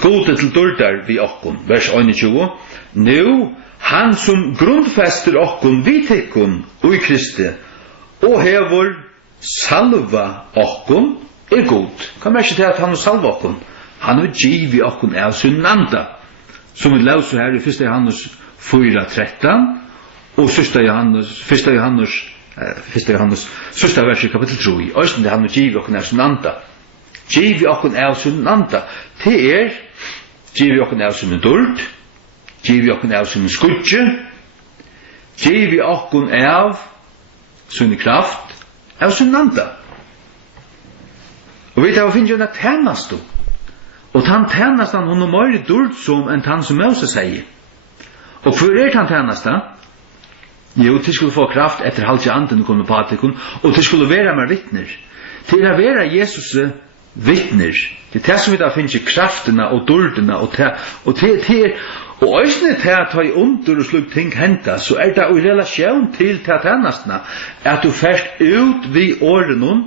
Gode til dårdar vi okkun, vers 21. Nu, han som grundfester okkun vi tekkun ui Kristi, og hevur salva okkun god. Kan man ikke til at han salva okkun? Han vil givi okkun av sunnanda, som vi lauser her i 1. Johannes 4:13, og 1. Johannes, sørsta vers i kapitel 3, og det han vil givi okkun av sunnanda. Givi okkun av sunnanda, til givi okkun av sunn dård, givi okkun av sunn skudje, givi okkun av sunn kraft, av sunnanda. Og vi tar og finner jo en tjenest, og den tjenesten hun er mer dård som enn den som Moses sier. Og hvor den tjenesten? Jo, til skulle få kraft etter halvtje anden kunne på atikon, og til skulle være med vittner. Til å være Jesus vittner. Det er det som vi da finner kraftene og dårdene, og øysene til at ta i under og slik ting henta, så det i relasjon til tjenestene, at du først ut vid årene,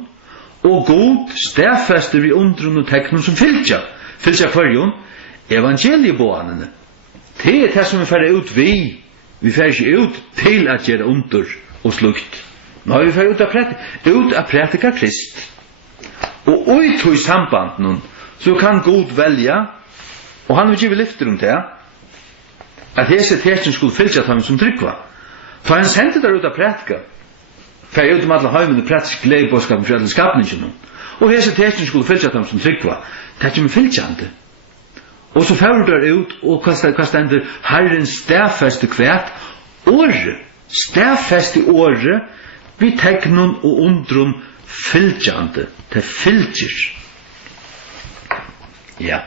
og god stedfester vi undren og teknen som fylkja kvarjon evangeliebåanene. Det er det som vi fer ut vi fer ikke ut til at gjøre under og slukt. Nei, vi fer ut av prætika Krist. Og ut i sambanden så kan god velja, og han vil ikke lyfter om det, at hese teksten skulle fylkja ham som tryggva. For han sendte der ut av prætika, for jeg ut alle heimene praktisk gledebåskapen for alle skapningen. Og hese teksten skulle fylkja dem som tryggva. Det er ikke med fylkjande. Og så fører der ut, og hva stender Herren stedfeste kvært, året, stedfeste året, vi teknon og undrum fylkjande, det fylkjer. Ja.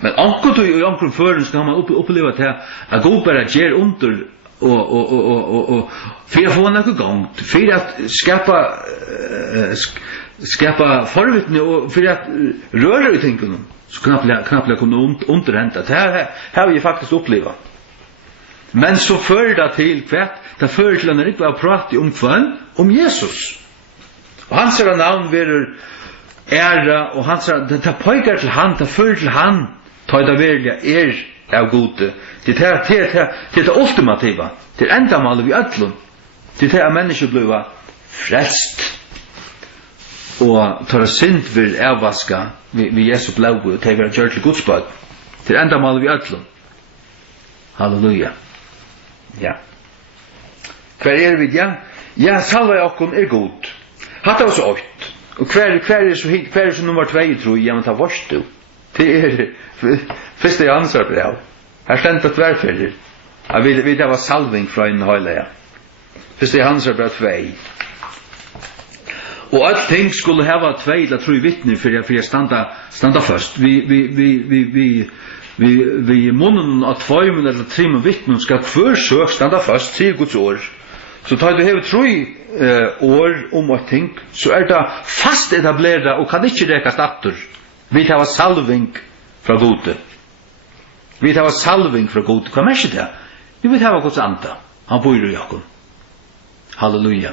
Men anker du i anker føren skal man oppleva til at god bare gjer under og for å få noe gang, for å skapa forvittne og for å røre i tingene, så knapt kunne underhente. Det her har vi faktisk oppleva. Men så fører det til hvert, det fører til en riktig å prate om kvann, om Jesus. Og hans navn vil ære, og hans det pøyker til han, det fører til han, ta det virkelig av gode. Det er det ultimativa. Det er endamålet vi ødlun. Det er at mennesker blir frelst. Og tar synd vil avvaska ved Jesu blod og til å gjøre til Guds bød. Det er endamålet vi ødlun. Halleluja. Ja. Hver vi, ja? Ja, salva okkon god. Hatt av oss 8. Og hver er så nummer 2, tror jeg, men ta vars du. Det første ansvar brev. Her stendt at hverfeller. Jeg vil det var salving fra en høyleia. Første ansvar brev 2. Og alt ting skulle hava 2 eller 3 vittner for jeg standa først. Vi munnen av 2 eller 3 vittner skal hver søk standa først, 3 Guds år. Så tar du hever 3 år om et ting, så det fast etableret og kan ikke rekast atter. Vi tar salving fra gode. Vi tar salving fra gode. Hva er det? Vi vil ha Guds anda. Han bor i jakken. Halleluja.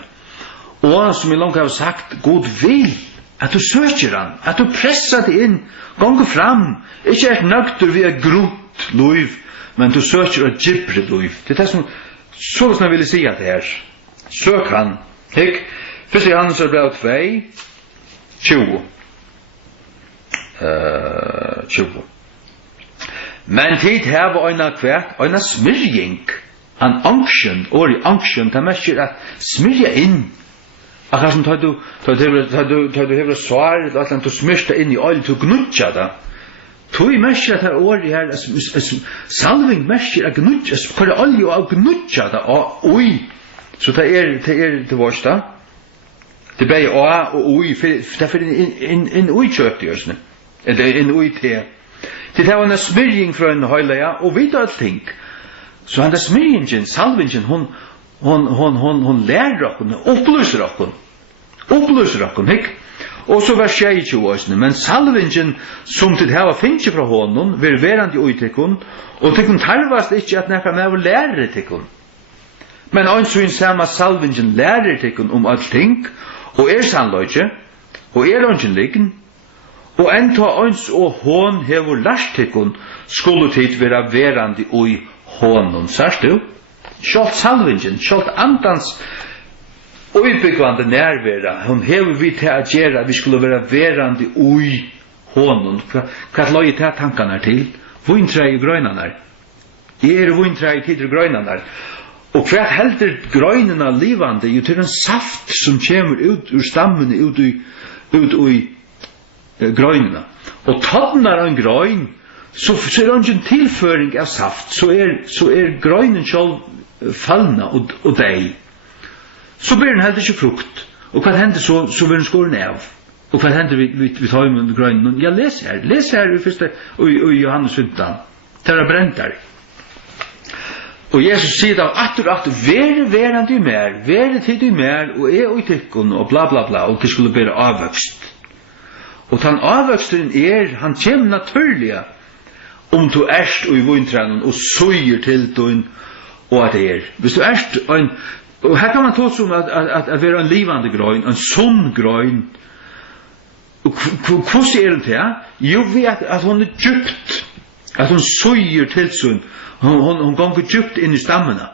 Og som jeg langt har sagt, God vil at du søker han, at du presser det inn, ganger fram. Ikke nøkter vi grunt liv, men du søker et gibre liv. Det er det som, så som jeg ville si at det er. Søk han. Hikk. Først i hans brev 2, 20. 20. Men tid her var øyne kvært, øyne smyrjing. Han angsjen, åri angsjen, det merker at smyrja inn. Akkurat som tar du hever svar, at du smyrsta inn i øyne, du gnutja det. Tog merker at her åri her, salving merker at gnutja, hva er olje og gnutja det, oi. Så det er til vårs da. Det ble og oi, det er inn oi kjøpt i oss, eller inn oi til. Det er en smyrjing fra en høyleia, og vidt alt ting. Så han er smyrjingen, salvingen, hon lærer okken, opplyser okken, hikk? Og så var 22 årsene, men salvingen som til hava finnes fra honom, vil verand i uitikkun, og tikkun tarvast ikke at nekka med å lære tikkun. Men ansyn sama salvingen lærer tikkun om alt ting, og sannløyge, og ongen liggen, Og enta eins og hon hevur lært tykkum, skulle tid vera verandi ui honum, særst du? Sjálft salvingen, sjálft andans uibyggvande nærvera, hon hevur vi til at gjera, vi skulle vera verandi ui honum. Hva løy til tankarna til? Vintræi grøynanar. Jeg vintræi til grøynanar. Og hva heldur grøynina livande, jo til en saft som kommer ut ur stammene, ut ui grøynina. Og tannar en grøyn, så er det en tilføring av saft, så grøynen sjálv fallna og deg. Så blir den heller ikke frukt. Og hva hender så blir den skåren av. Og hva hender vi tar med grøynen? Ja, les her i første, i Johannes 15. Det er brent der. Og Jesus sier da, at være verand i mer, være tid i mer, og i tykkun, og bla bla bla, og det skulle bli avvøkst. Og den avvøksten han kommer naturlig, om du erst og i vintrænen, og søyer til den, og at det Hvis du erst, og her kan man ta som at være en livande grøyn, en sunn grøyn, hvordan det til? Jo, vi at hun djupt, at hun søyer til sånn, hun ganger djupt inn i stammene.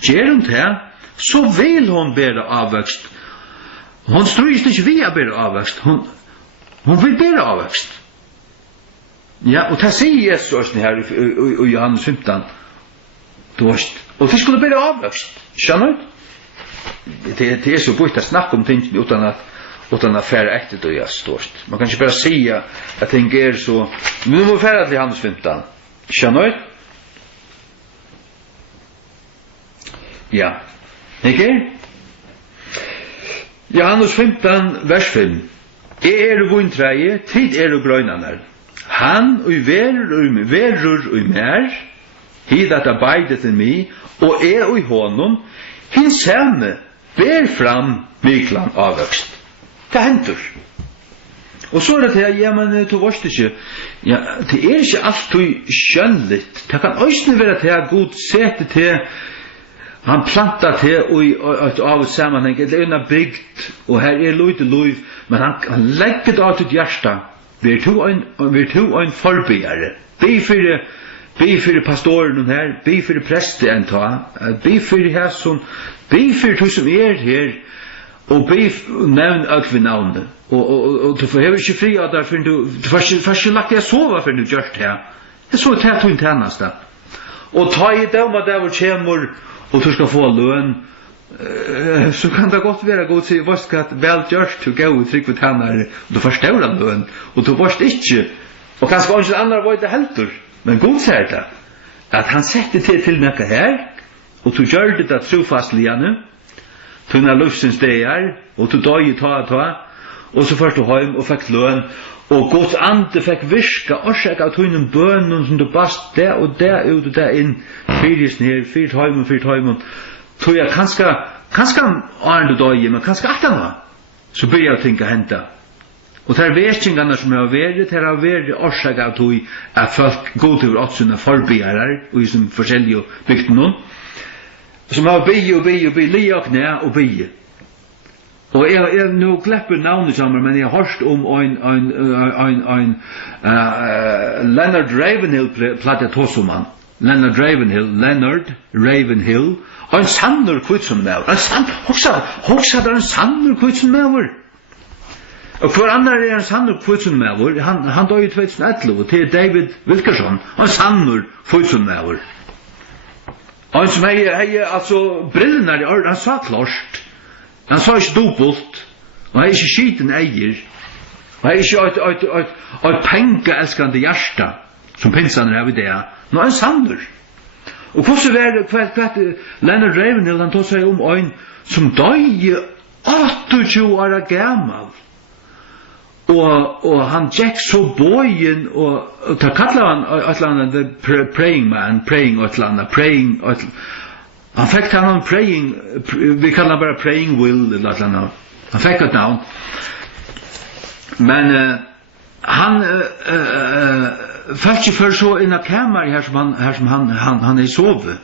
Gjør hun til, så vil hun bære avvekst. Hun strøyst ikke vi å bære avvekst, hun vil bære avvekst. Ja, og det sier Jesus her i Johannes 15, og det skulle bære avvekst, skjønner du? Det så bort å snakke om ting utan att färra efter då jag störst. Man kan inte bara säga att ting så. Men nu må vi färra till Johannes 15. Känner du? Ja. Ikke? Johannes 15, vers 5. Vintræi, tid grøynanar. Han og verur og mer, hidat arbeidet til mig, og og i honom, hins samme ber fram miklan avvøkst. Det henter. Og så det her, ja, men du varst ikke, ja, det ikke alltid skjønnligt. Det kan også være til at Gud sette til, han plantar til av et sammenheng, det er bygd, og her lite liv, men han legger det av til hjärsta. Vi to en forbyggere. Be for pastoren her, be for presten ta, be for her som, be for to som her, og be nevn alt ved navnet. Og du får ikke fri av det, for du får ikke lagt jeg sova for du gjør det her. Jeg så det til en tjeneste. Og ta i dem at det kommer, og du skal få løn, så kan det godt være godt å si, hva skal vel gjørs til å gå og trygg for tjenere, og du forstår den løn, og du varst ikke, og kanskje ikke andre var det helter, men god sier det, at han setter til noe her, og du gjør det trofastligene, tunna lufsens deir, og du døy ta, og så først du heim og fikk løn, og Guds ande fikk virka, orsek av tunnen bønnen som du bast der og der ut og der inn, fyrt ned, fyrt heim, tror jeg kanskje du døy, men kanskje atana, så blir jeg ting å hente. Og det vestingene som har vært, det har vært orsek av tog at folk god over åttsynne forbyggere, og i som forskjellige bygden noen, som har bygge, lia og knæ og bygge. Og jeg nå glepper navnet sammen, men jeg har hørt om en Leonard Ravenhill platte tåsomman. Leonard Ravenhill, og en sannur kvitsummever. Hoksa det en sannur kvitsummever. Og hver andre en sannur kvitsummever, han døg i 2011, til David Wilkerson, en sannur kvitsummever. Han som altså brillene i øret, han sa klart, han sa ikke dobbelt, og han ikke skiten eier, og han ikke et pengeelskende hjärsta, som pinsene er ved det, nå er han sannur. Og hvordan var det, Leonard Ravenhill, han tog seg om en som døg 28 år gammal, og han gikk så bøyen, og ta kallar han et eller annet, the praying man, praying et eller annet, praying, han fikk han praying, vi kallar bare praying will, eller et eller annet, han fikk et navn, men han fikk ikke før så inn av kamer her som han er i sove.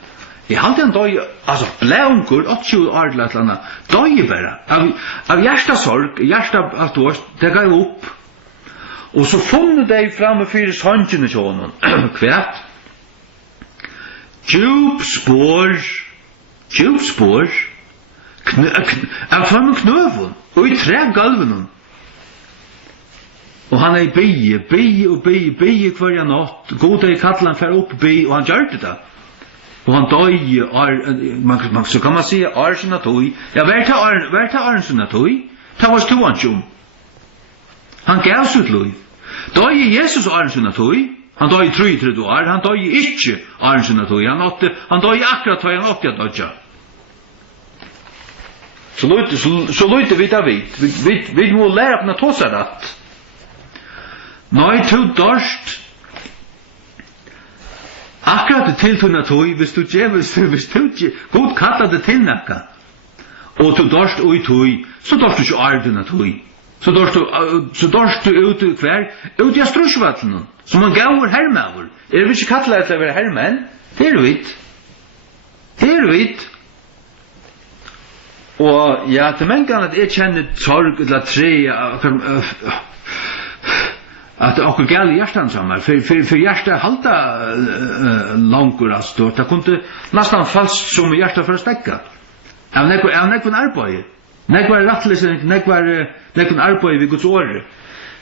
Jeg halte han døg, altså blæungur, 80 år eller et eller annet, døg bare, av hjertasorg, hjertasorg, det gav opp. Og så funnet de framme fyrir sångjene til honom. Kvært? Djup spår, av framme knøven, og i tre galven. Og han er bie hver natt. God er kallan fer opp bie, og han gjør det. Og han døy, så kan man si, Arsen av tøy. Ja, hver til Arsen av tøy? Det var stå han tjom. Han gav sitt liv. Døy Jesus Arsen av tøy. Han døy 33 år, han døy ikke Arsen av tøy. Han døy akkurat tøy, han 80 dødja. Så løyte vi da vidt. Vi må lære opp å ta seg rett. Nei, to dørst. Akkurat til tunna tøy, hvis du god kallar det til nekka. Og to dørst og i tøy, så dørst du ikke ardunna tøy. Så dørst du ut hver, ut i Astrosjvattlen, som man gav hermavur. Vi ikke kallar det til å være hermen? Det er vidt. Og ja, til mengan at jeg kjenner sorg, eller tre, at det okkur gæli hjertan saman, for hjertan halda langur av stort, det kunne nesten falsk som hjertan for å stekka. Av nekvan arbeid, nekvar rattlesen, nekvan arbeid vi Guds åre.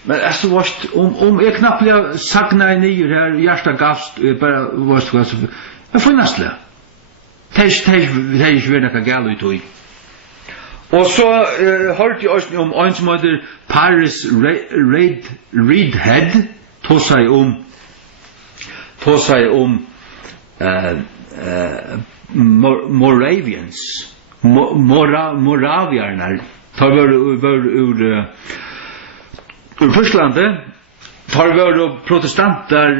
Men jeg så varst, jeg knapplega sagna i nyer her, hjertan gavst, bare varst hva, jeg får næstlega. Det er ikke vært nekka gæli i tog. Og så hørte jeg også om en som heter Paris Reidhead, tog seg om Moravians, Moraviarnar, tar var ur Tysklandet, tar var protestanter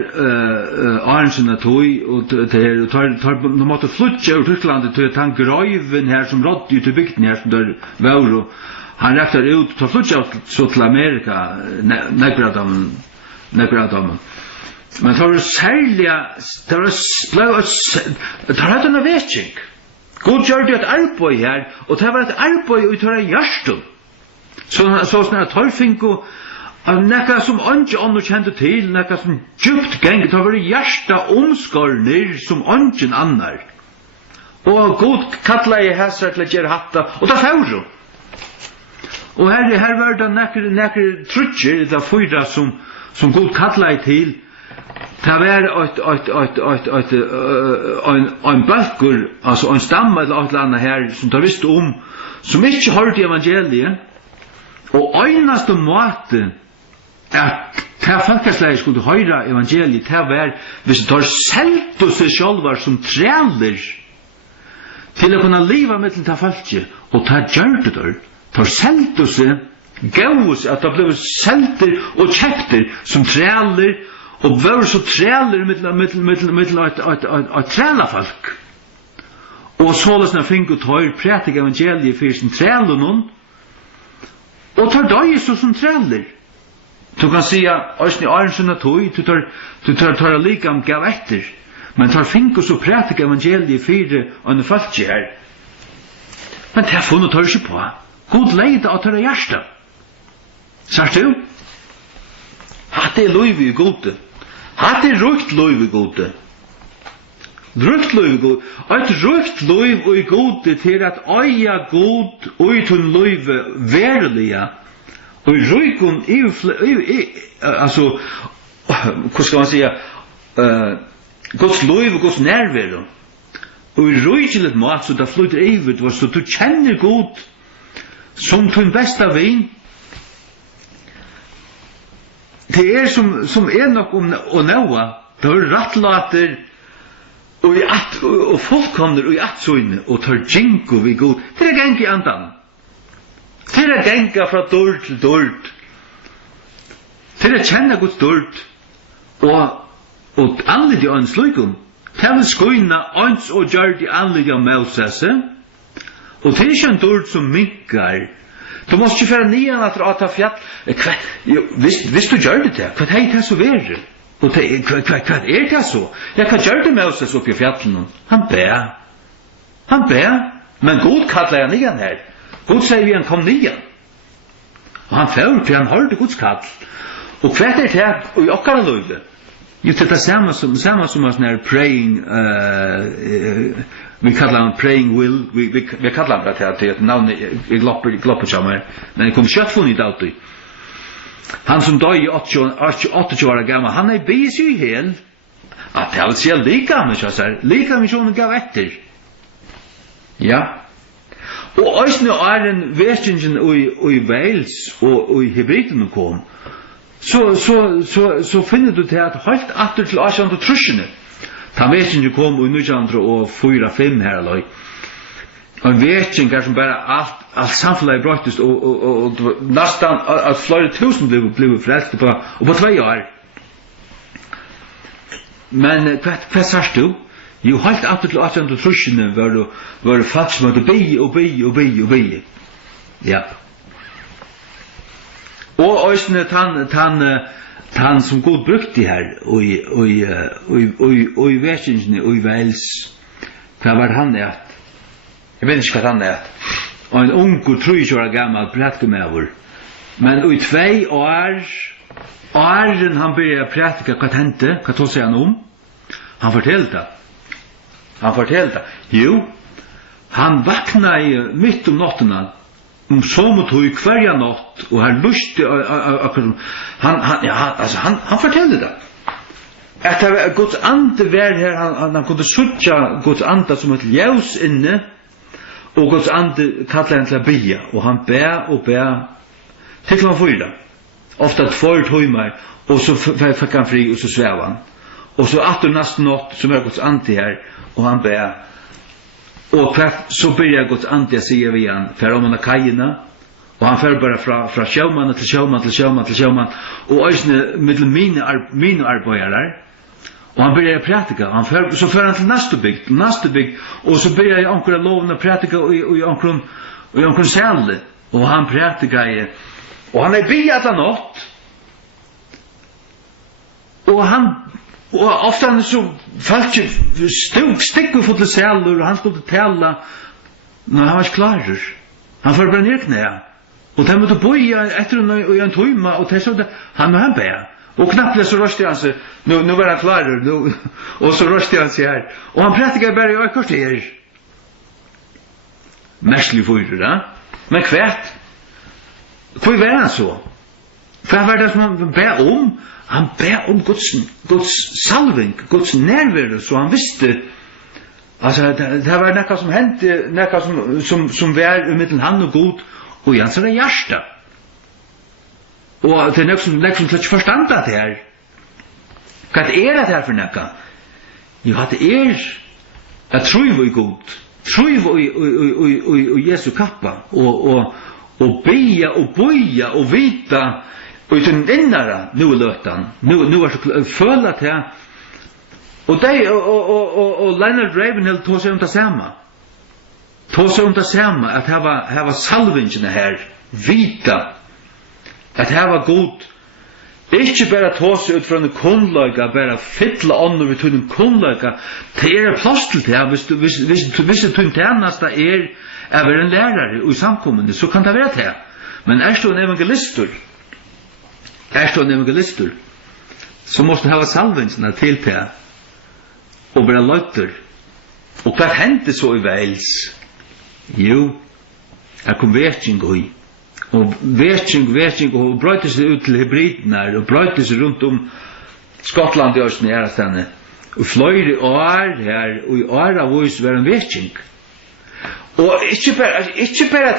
Arnsen av tog, og tar måtte flytja ur Tysklandet til han grøyven her som rådde ut i bygden her som der var, og han rektar ut, tar flytja så til Amerika, nekvar av dem. Men tar var særlig, tar hatt en avvetsing. God gjør det et arbeid her, og det var et arbeid ut av hjertet. Så sånn at Torfinko, nekka som ikke andre kjente til, nekka som djupt gengt, det var hjersta omskorner som ikke annar. Og god kallar jeg hæsar til å gjøre hatta, og det fører. Og her var det nekker trutjer, det fyra som god kallar jeg til, det var en balkur, altså en stamme eller et eller annet her, som tar visst om, som ikke hørte evangeliet, og øyneste måte, at det folkeslag skulle høre evangeliet, det var hvis det tar selv til seg selv som trener til å kunne leve med til det folket, og det gjør det der, tar selv til seg gaus at det ble selter og kjepter som trener, og var så trener mittel et trenerfolk. Og således når finner tar prætik evangeliet for sin trener noen, og tar døy som trener. Du kan säga att ni är såna tog du tar likam gav efter. Men tar finko så pratika evangeliet för en falsk här. Men det får nu tar sig på. God leida att det hjärta. Sagt du? Hat det lov i gode. Hat det rukt lov i gode. Rukt lov i gode. Att rukt lov i gode till att öja god och utun lov verliga. Och rykon alltså hur ska man säga Guds lov och Guds närvaro. Och rykeligt mat så där flyter evigt vad så du känner god som din bästa vän. Det är som är nog om och Noa då rattlåter och folk kommer och att så inne och tar jinko vi god. Det är gäng i andan. Til å genga fra dør til dør. Til å kjenne Guds dør. Og anledde av en slukum. Til å skoina ans og gjør de anledde av Moses. Og til ikke en dør som minkar. Du måste ikke fære nian at ta fjall. Hvis du gjør det, hva er det så verre? Og hva er det så? Ja, hva gjør det Moses oppi fjallen? Han ber. Men god kallar jeg nian her. God sier vi han kom nian. Og han fyrir, for han hørte Guds kall. Och kvart är det och jag kan löjde. Just det samma som oss när praying vi kallar han praying will vi kallar det här till namn i gloppar chamar men det kom kött från i dator. Han som dog i 88 år gammal han är busy i hel att det alltså är lika med så här lika med som gav efter. Ja. Och ösnu är en version i Wales och i Hebriden kom. Så finner du det att helt åter till 1830. Ta version kom i 1904-5 här eller. En version som bara allt samhället brötts och nästan att flera tusen blev frälsta på 2 år. Men vad säger du? Jo, helt åter till 1830 var det faktiskt att be. Ja. Och ösne han som god brukte här och i versionen och i Wales. Vad var han det? Jag vet inte vad han är. Och en ung och 3 år gammal prätkemäver. Men i 2 år han började prätka vad hände, vad tog sig han om? Han fortällde. Jo, han vaknade mitt om natten. Som tog i kvarja natt och han luste han fortällde det. Att det var Guds ande var här han kunde söka Guds ande som ett ljus inne och Guds ande kallade han till att be och han bär till han fyra. Ofta 2 timmar och så fick han fri och så svävade han. Och så att nästa natt som är Guds ande här och han bär och så börjar Guds ande säga vi han för om han kajina och han för bara från sjöman till sjöman och ösne mellan mina arbetare och han börjar prätika han för han till nästa bygd och så börjar jag ankra lovna prätika och ankron sälle och han prätika och han är be alla natt och ofta så folk sticker för till säller och han skulle tala när han var klar. Han får bara ner knä. Och det måste boja efter en timme och det så det han ber. Och knappt så röstar han sig. Nu var han klar nu och så röstar han sig här. Och han pratar bara i kvarter. Märkligt för det, men kvärt. Hur var han så? För vad det som han ber om? Han ber om Guds salving, Guds närvaro så han visste alltså det var något som hände, något som var mellan han och Gud och i hans hjärta. Och det är något som inte förstått det här. Vad är det här för något? Jo, det är att tro i Gud, tro i Jesu kappa och be och boja och vita och den innara nu lötan nu är så fölla till och det och Leonard Ravenhill tog sig om det samma att ha salvingen här vita att ha god inte bara ta sig ut från en kundlaga bara fylla andra vid en kundlaga det är plats till det visst du tjänasta är en lärare och samkommande så kan det vara det men är så en evangelister så måste ha salvingen till det och bara löter och vad hände så i Wales jo jag kom verkligen gå i och verkligen och bröt sig ut till Hebriderna och bröt sig runt om Skottland i östen nära stanna och flöjde år här och i år av oss var en verkligen och inte bara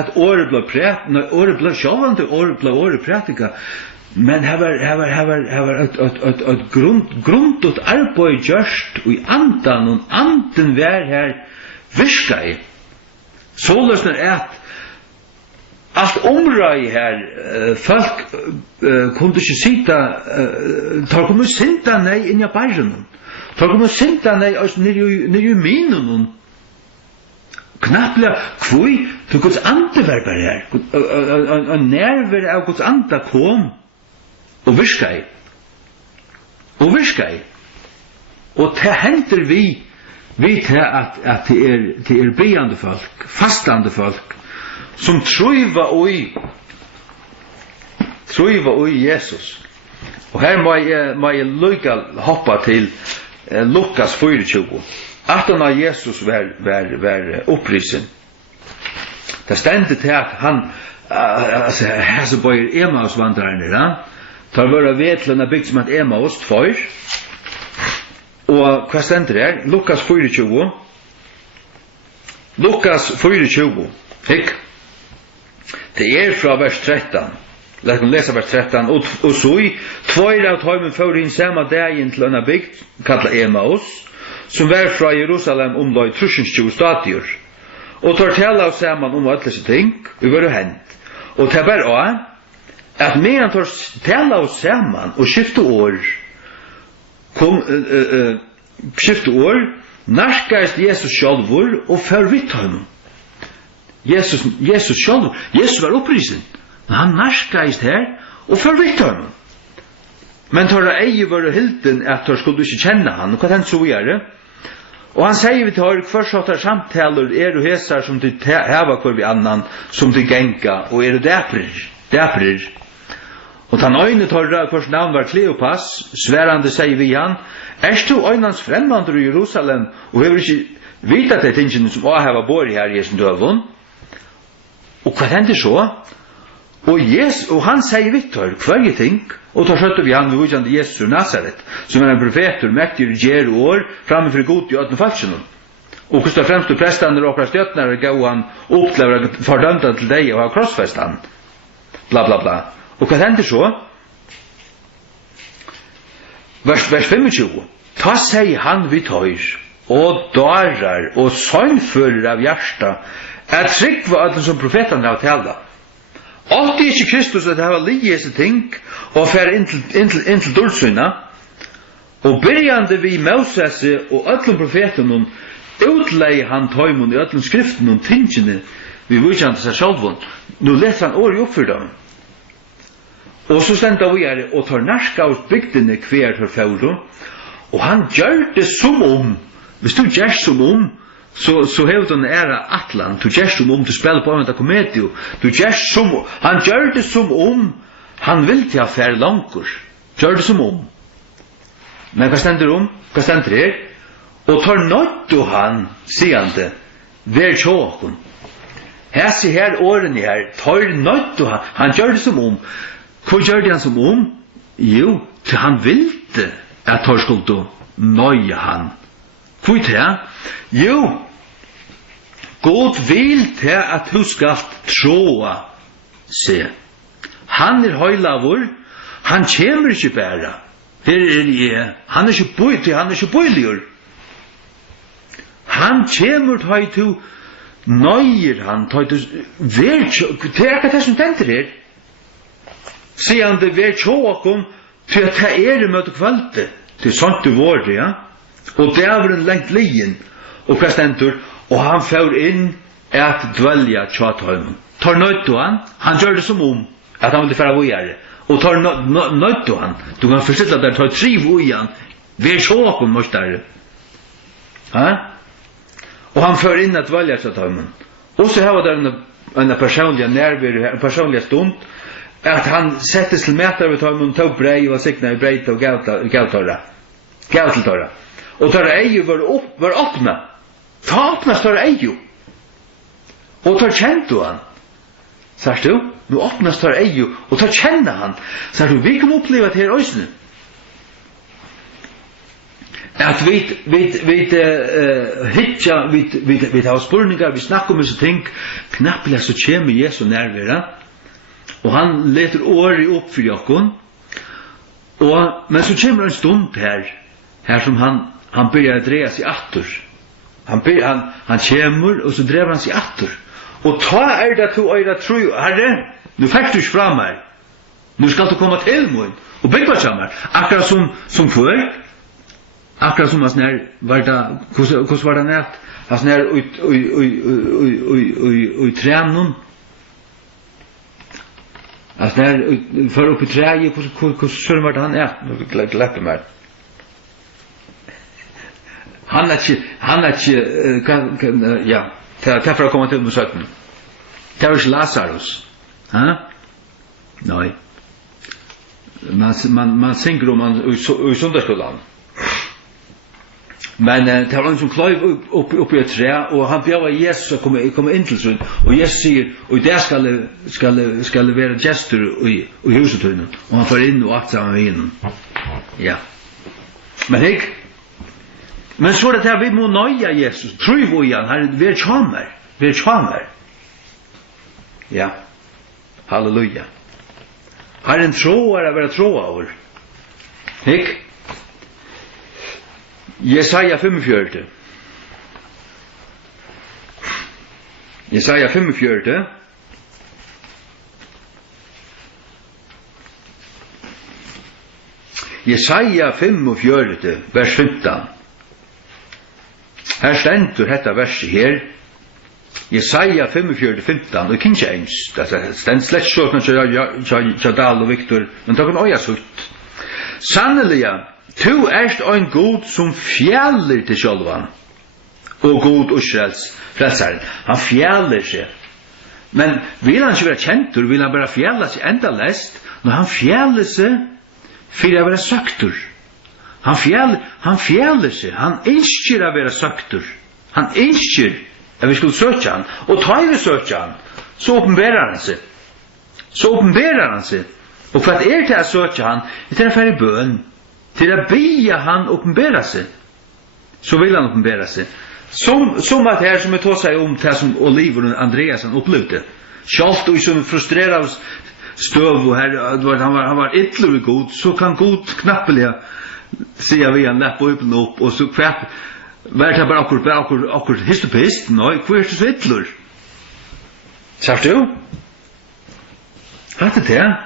att året blev prätt när året blev självande året blev året prätika men här var ett grundot arbete just och i andan och anden var här viska i så lösner att allt omröj här folk kunde inte sitta tar kommer synta nej in i barren tar kommer synta nej när ju minen knappla kvui till Guds ande var bara här och nerver av Guds ande kom och viskaj och det händer vi till att det är beande folk fastande folk som tröva Truva i Jesus. Og her må jeg lukka hoppa til Lukas 24. Aftan av Jesus var upprisen. Det stendte til at han, her så bøyer Emmaus-vandrarene, da, tar våre vetlene bygd som at Emmaus 2. Og hva stender her? Lukas 24. Lukas 24. Hikk. Det fra vers 13. Låt oss läsa vers 13. Och så i två av tøymen för in samma dagen till en bygd kallad Emmaus, som var fra Jerusalem omløy 20 stadier. Og tar tala oss saman om alle disse ting, vi var hent. Og det bare også, at medan tar tala oss saman og skifte år, narskast Jesus sjálvur og før vidt honom. Jesus sjálvur, Jesus var opprisen, men han narskast her og før vidt honom. Men tar ei var hilden at tar skulle ikke kjenne han, og hva den så gjøre? Og han sier vi til hver sortar samtaler og hesar som du heva hver vi annan, som du genga, og du dæprir. Og den øyne tar hvers navn var Kleopas, sverande sier vi han, du øynans fremmandre i Jerusalem, og hever ikke vita til tingene som også heva bor her i Jesu døvun? Og hva hender så? Og han sier vittar hver ting, og tar skjøtte vi han ved ujande Jesus Nazaret, som en profeter, mektig i gjer år, framfor god i ødne falskjennom. Og hvordan fremst du prestene og prestøtene gav han opplever fordømte til deg og ha krossfest han. Bla bla bla. Og hva hender så? Vers 25. Ta seg han vi tøyr, og darar, og søgnfører av hjärsta, at trykva alle som profetene har tala. Alt er ikke Kristus at det har ligget ting, og fær inn til dårsyna, og byrjande vi Moses og öllum profetunum, utlei han tøymon i öllum skriftunum, tingene vi vujjande seg sjálfun. Nå leser han åri opp for dem. Og så stendte vi her, og tar narska ut bygdene hver for fjord, og han gjør det som om, hvis du gjør som om, så hever du en æra atlan, du gjør som om du spiller på en komedio, han gjør det som om, han vil til affære langkur, gjør det som om. Men hva stender om? Hva stender her? Og tar nøyt han, siande, vær tjåkon. Her sier her årene her, tar nøyt han gjør det som om. Hva gjør det han som om? Jo, til han vilte at tar skulle nøye han. Hva er det? Jo, God vil til at du skal tråa seg. Han høylavur, han kommer ikke bæra. Han er ikke bøyligur. Han kommer til du nøyer han, til du det er ikke det som tenter her. Sier han det ver tjåkom til at det møte kvalitet, til sånt du var det, ja. Og det var en lengt lien, og hva stendur, og han får inn at dvelja tjåthøymen. Tar nøyt du han gjør det som om, at han vil færa vujare. Og tar nøyt du han, du kan forstille at det tar 3 vujan, ver tjåkom mørstare. Og han får inn at dvelja tjåthøymen. Og så har det en personlig nærvær, en personlig stund, at han settes til mætar ved tøymen, tog brei og sikna i breit og gav til tøyra. Og tar eiu var åpna. Ta åpna tar eiu. Og tar kjent du han. Sars du? Nu åpnas tar eiu, og tar kjenne han. Sars du, vi kan oppleva til her òsne. At vi hitja, vi har spurningar, vi snakker om disse ting, knapplega så kjem Jesu nærværa, og han leter åri opp for jokkon, men så kommer en stund her som han byrjar å dreja seg attur. Han kommer, og så drever han seg attur. Og ta det to øyra tru, herre, nu fikk du ikke fram her. Nu skal du komme til mun, og byggva sammen. Akkurat som før, akkurat som han her, hvordan var det nært? Han her ui tremnum, han her, for oppi treet, hvordan søren var det han er? Nå gleppe meg. Han er ikke, ja, det er for å komme til med 17. Det er ikke Lazarus. Nei. man synger om man i söndagsskolan. Men det var någon som klöv upp i ett trä och han bjöd Jesus att komma in till sig och Jesus säger och där ska vara gäster i huset och han får in och akta med in. Ja. Men så det här vi må nöja Jesus. Tror vi igen här vi kommer. Ja. Halleluja. Har en troare att vara troare. Hik? Jesaja 45. Jesaja 45. Jesaja 45, vers 15. Her stendur hetta versi her. Jesaja 45, 15, og King James. Det stend slett sjåkna Jadal og Victor, men det kan øya sutt. Sannelig, tu erst ein god som fjallir til sjálvan, og god Israels frelsaren. Han fjallir seg. Men vil han ikke være kjentur, vil han bare fjalla seg enda lest, når han fjallir seg, fyrir å være søktur. Han fjallir seg, han ønsker å være søktur. Han ønsker at vi skulle søke han, og ta vi søke han, så åpenberer han seg. Og for at til å søke han, til å fære bøn, til å bya han åpenberer seg, så vil han åpenberer seg. Som at her som jeg tar seg om det som Oliver og Andreasen opplevde, sjalt og som frustrerer støv og her, han var ytterlig god, så kan god knappelig sier vi han läpp upp och och så kvart vart det bara akkurat histopist nej kvart så ytterlig. Sagt du? Vad det?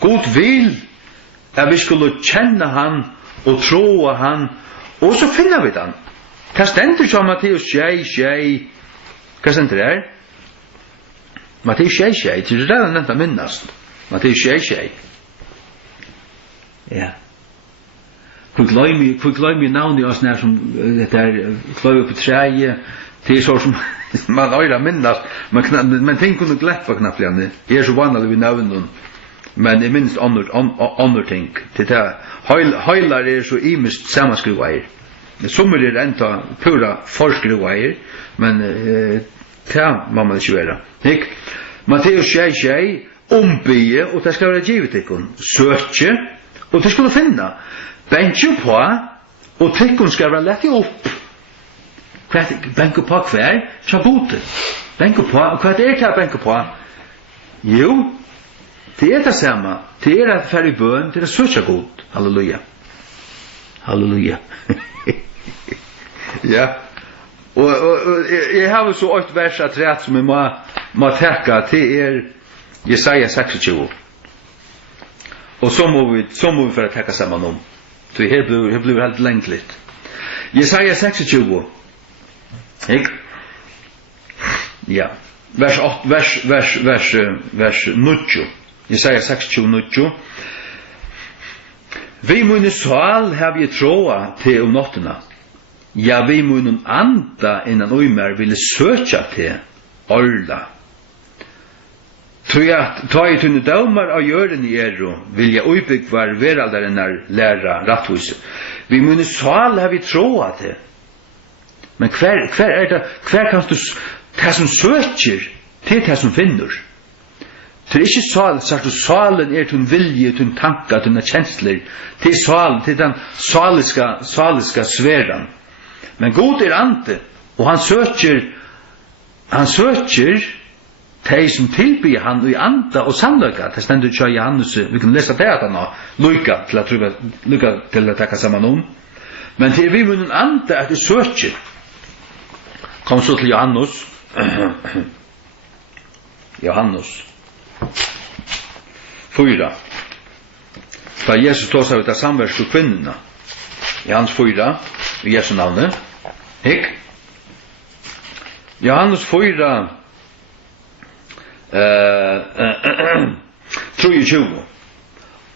God vill att vi skulle känna han och tro han och så finner vi den. Vad ständer som Matteus 6. Vad ständer där? Matteus 6, det är redan inte minnast. Matteus 6. Ja. Kvik glöm ju navn i oss när som det där klöv på träje till så som man öra minnast men tänk kunde gläppa knappt igen. Det är så vanligt vi navn men det minst honor tänk det där heilar är så imist sammanskruvar. Det som är det ända pura forskruvar men man måste ju göra. Nick Matteus 6 ombie och det ska vara givet ikon. Söke och det skulle finna. Bänka på och tekon ska vara lätt upp. Bänka på kvar, så gott. Bänka på och vad är det bänka på? Jo, det är det samma. Det är att färg bön till det så gott. Halleluja. Halleluja. Ja. Och jag har så ett vers att rätt som må täcka till Jesaja 26. Och så må vi för att täcka samman om. Så här blir helt längligt. Jesaja 26. Ja. Vers 9. Jesaja 26. Vi mun sal har vi troa till om notterna. Ja, vi mun anda innan oimer ville söka till alla. Tror jag ta i tunne daumar av jörden i ero vill jag uppbyggvar veraldaren lära ratthus. Vi mun sal har vi troa till. Men kvar är det kvar kan du det som söker till det som finner. Det är inte sal, sagt du salen är din vilje, din tankar, dina känslor. Till sal, till den saliska sfären. Men god är ante och han söker de som tillber han i anda och sannlöka. Det ständer inte Johannes, vi kan läsa det att han har lycka till att tacka samman om. Men till vi munnen anda att du söker. Kom så till Johannes. Johannes 4. Da Jesus tog seg ut av samvers til kvinnerna. Johannes 4, i Jesu navnet. Johannes 4, 23.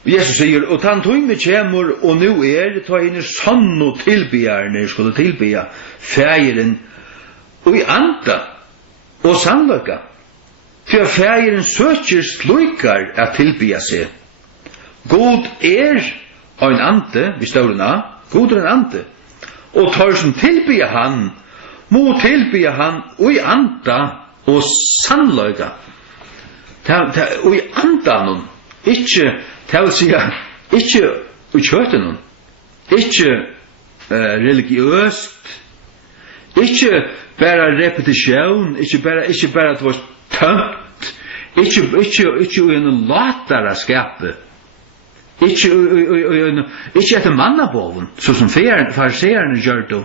Jesus sier, og han tog med kjemur, og nu ta henne sann og tilbjerne, skulle tilbja fægeren, og i anda, og sannløka. For fægeren søker slukar at tilbya seg, God en ante, vi står na, God en ante. Og tar som tilbyr han, må tilbyr han og i anda og sannløyga. Og i anda noen, ikke, det vil si, ikke i kjøten noen, ikke religiøst, ikke bara repetition, ikke bara at det var tømt, ikke en latare skape, ikke etter mannaboven, så som fariseerne gjør det,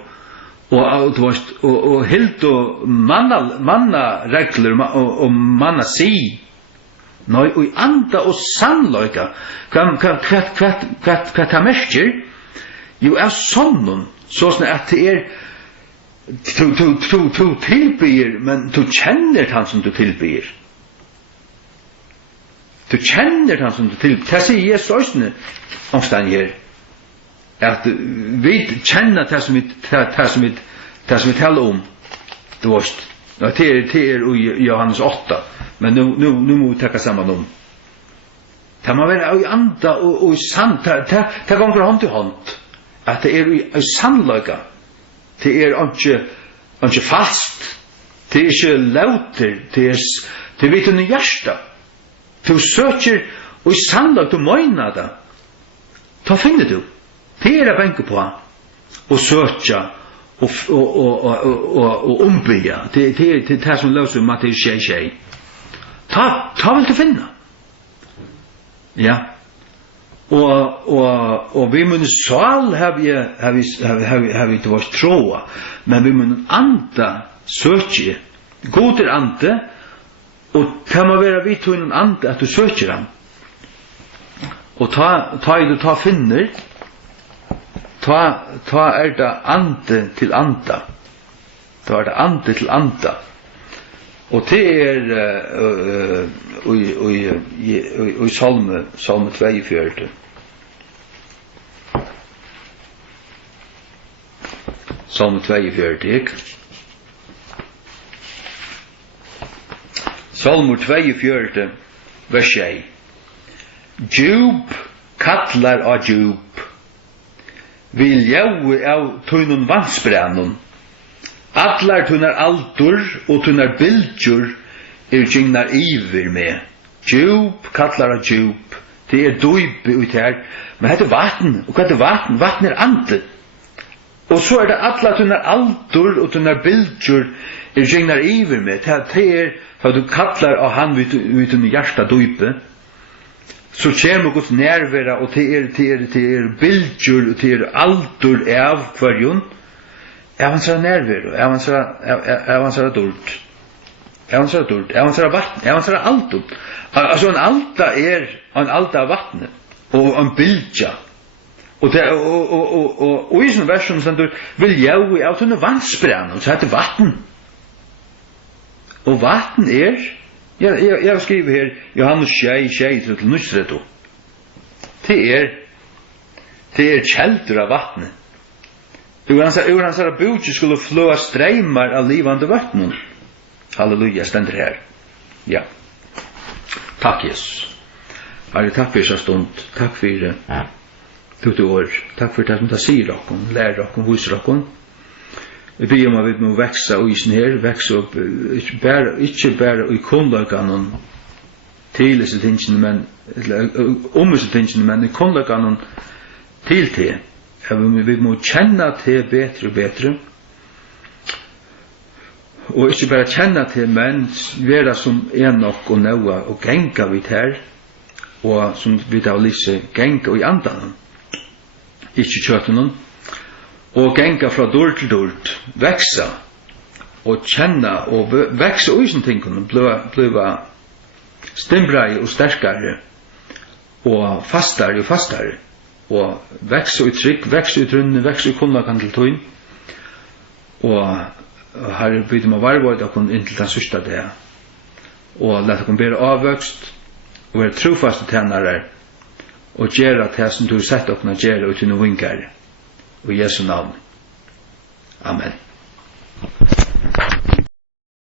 og helt og mannaregler og manna si, nei, og i anda og sannløyga, hva ta merker, jo er sånn, sånn at det du tilbyr, men du kjenner han som du tilbyr. Du kjenner han som du tilbyr. Det sier Jesus også omstand her. At vi kjenner det som vi taler om. Du vet. Det i Johannes 8. Men nu må vi takke sammen om. Det må være i anda og i sann. Det ganger hånd til hånd. At det i sannløyga. Det ikke fast. Det ikke lauter. Det vet under hjärsta. Du søker og i sannlag du møyna det. Da finner du. Det å benke på. Og søkja. Og ombya. Det det som løser Matteus 6. Ta vil du finne. Ja. Og vi mun sal har vi det var troa, men vi mun anda søkje. God ande, og det må være vi tog en ande at du søkjer ham. Og ta finner, ta det ande til anda. Ta det ande til anda. Og det i salme 42. Salme 42, ikke? Salme 42, vers 6. Djup kallar av djup, vil jaue av tunnun vansbrennun, allar tunnar aldur og tunnar bildjur gingnar iver med. Djup kallar av djup, det døype ut her, men det vatten, og hva vatten? Vatten ande. Og så det alla tunnar aldur og tunnar bildjur gingnar iver med. Det hva du kallar av han vid tunnar hjärsta døype, så kommer Guds nærværa, og det bildjur, og det aldur av hverjon, av hans nærværa, av hans dult, av hans dult, av hans vatten, av hans aldur. Altså en alda av vattnet, og en bildja. Og i sånne versjoner som du vil jaue av tunne vannsbrenn, så heter vatten. Og vatten jeg har skrivet her, Johannes 6, til nusredo. Det kjelder av vattnet. Ur hans bukje skulle flåa streimar av livande vattnet. Halleluja, stender her. Ja. Takk, Jesus. Herre, takk for så stund. Takk for det år. Takk for det som det sier dere, lærer dere, viser dere. Vi ber om at vi må vekse og isen her, vekse opp, ikke bare i kunnløkene til disse tingene, men om disse tingene, men i kunnløkene til det. Vi må kjenne til bedre og bedre, og ikke bare kjenne til, men være som nok og nøye, og genga vidt her, og som vi da lyser, genga i andan, ikke kjøtene, og genga fra dør til dør, veksa, og kjenne, og veksa og sånne tingene, blive stimbrei og sterkere, og fastere, og veksa i trygg, veksa i trunne, veksa i kunnakan til tøyn, og her bygde man varvøyde okkur inntil den sørste det, og lette okkur bedre avvøkst, og være trofaste tjenere, og gjøre det som du har sett okkur gjøre ut i noen vinkere, og i Jesu navn. Amen.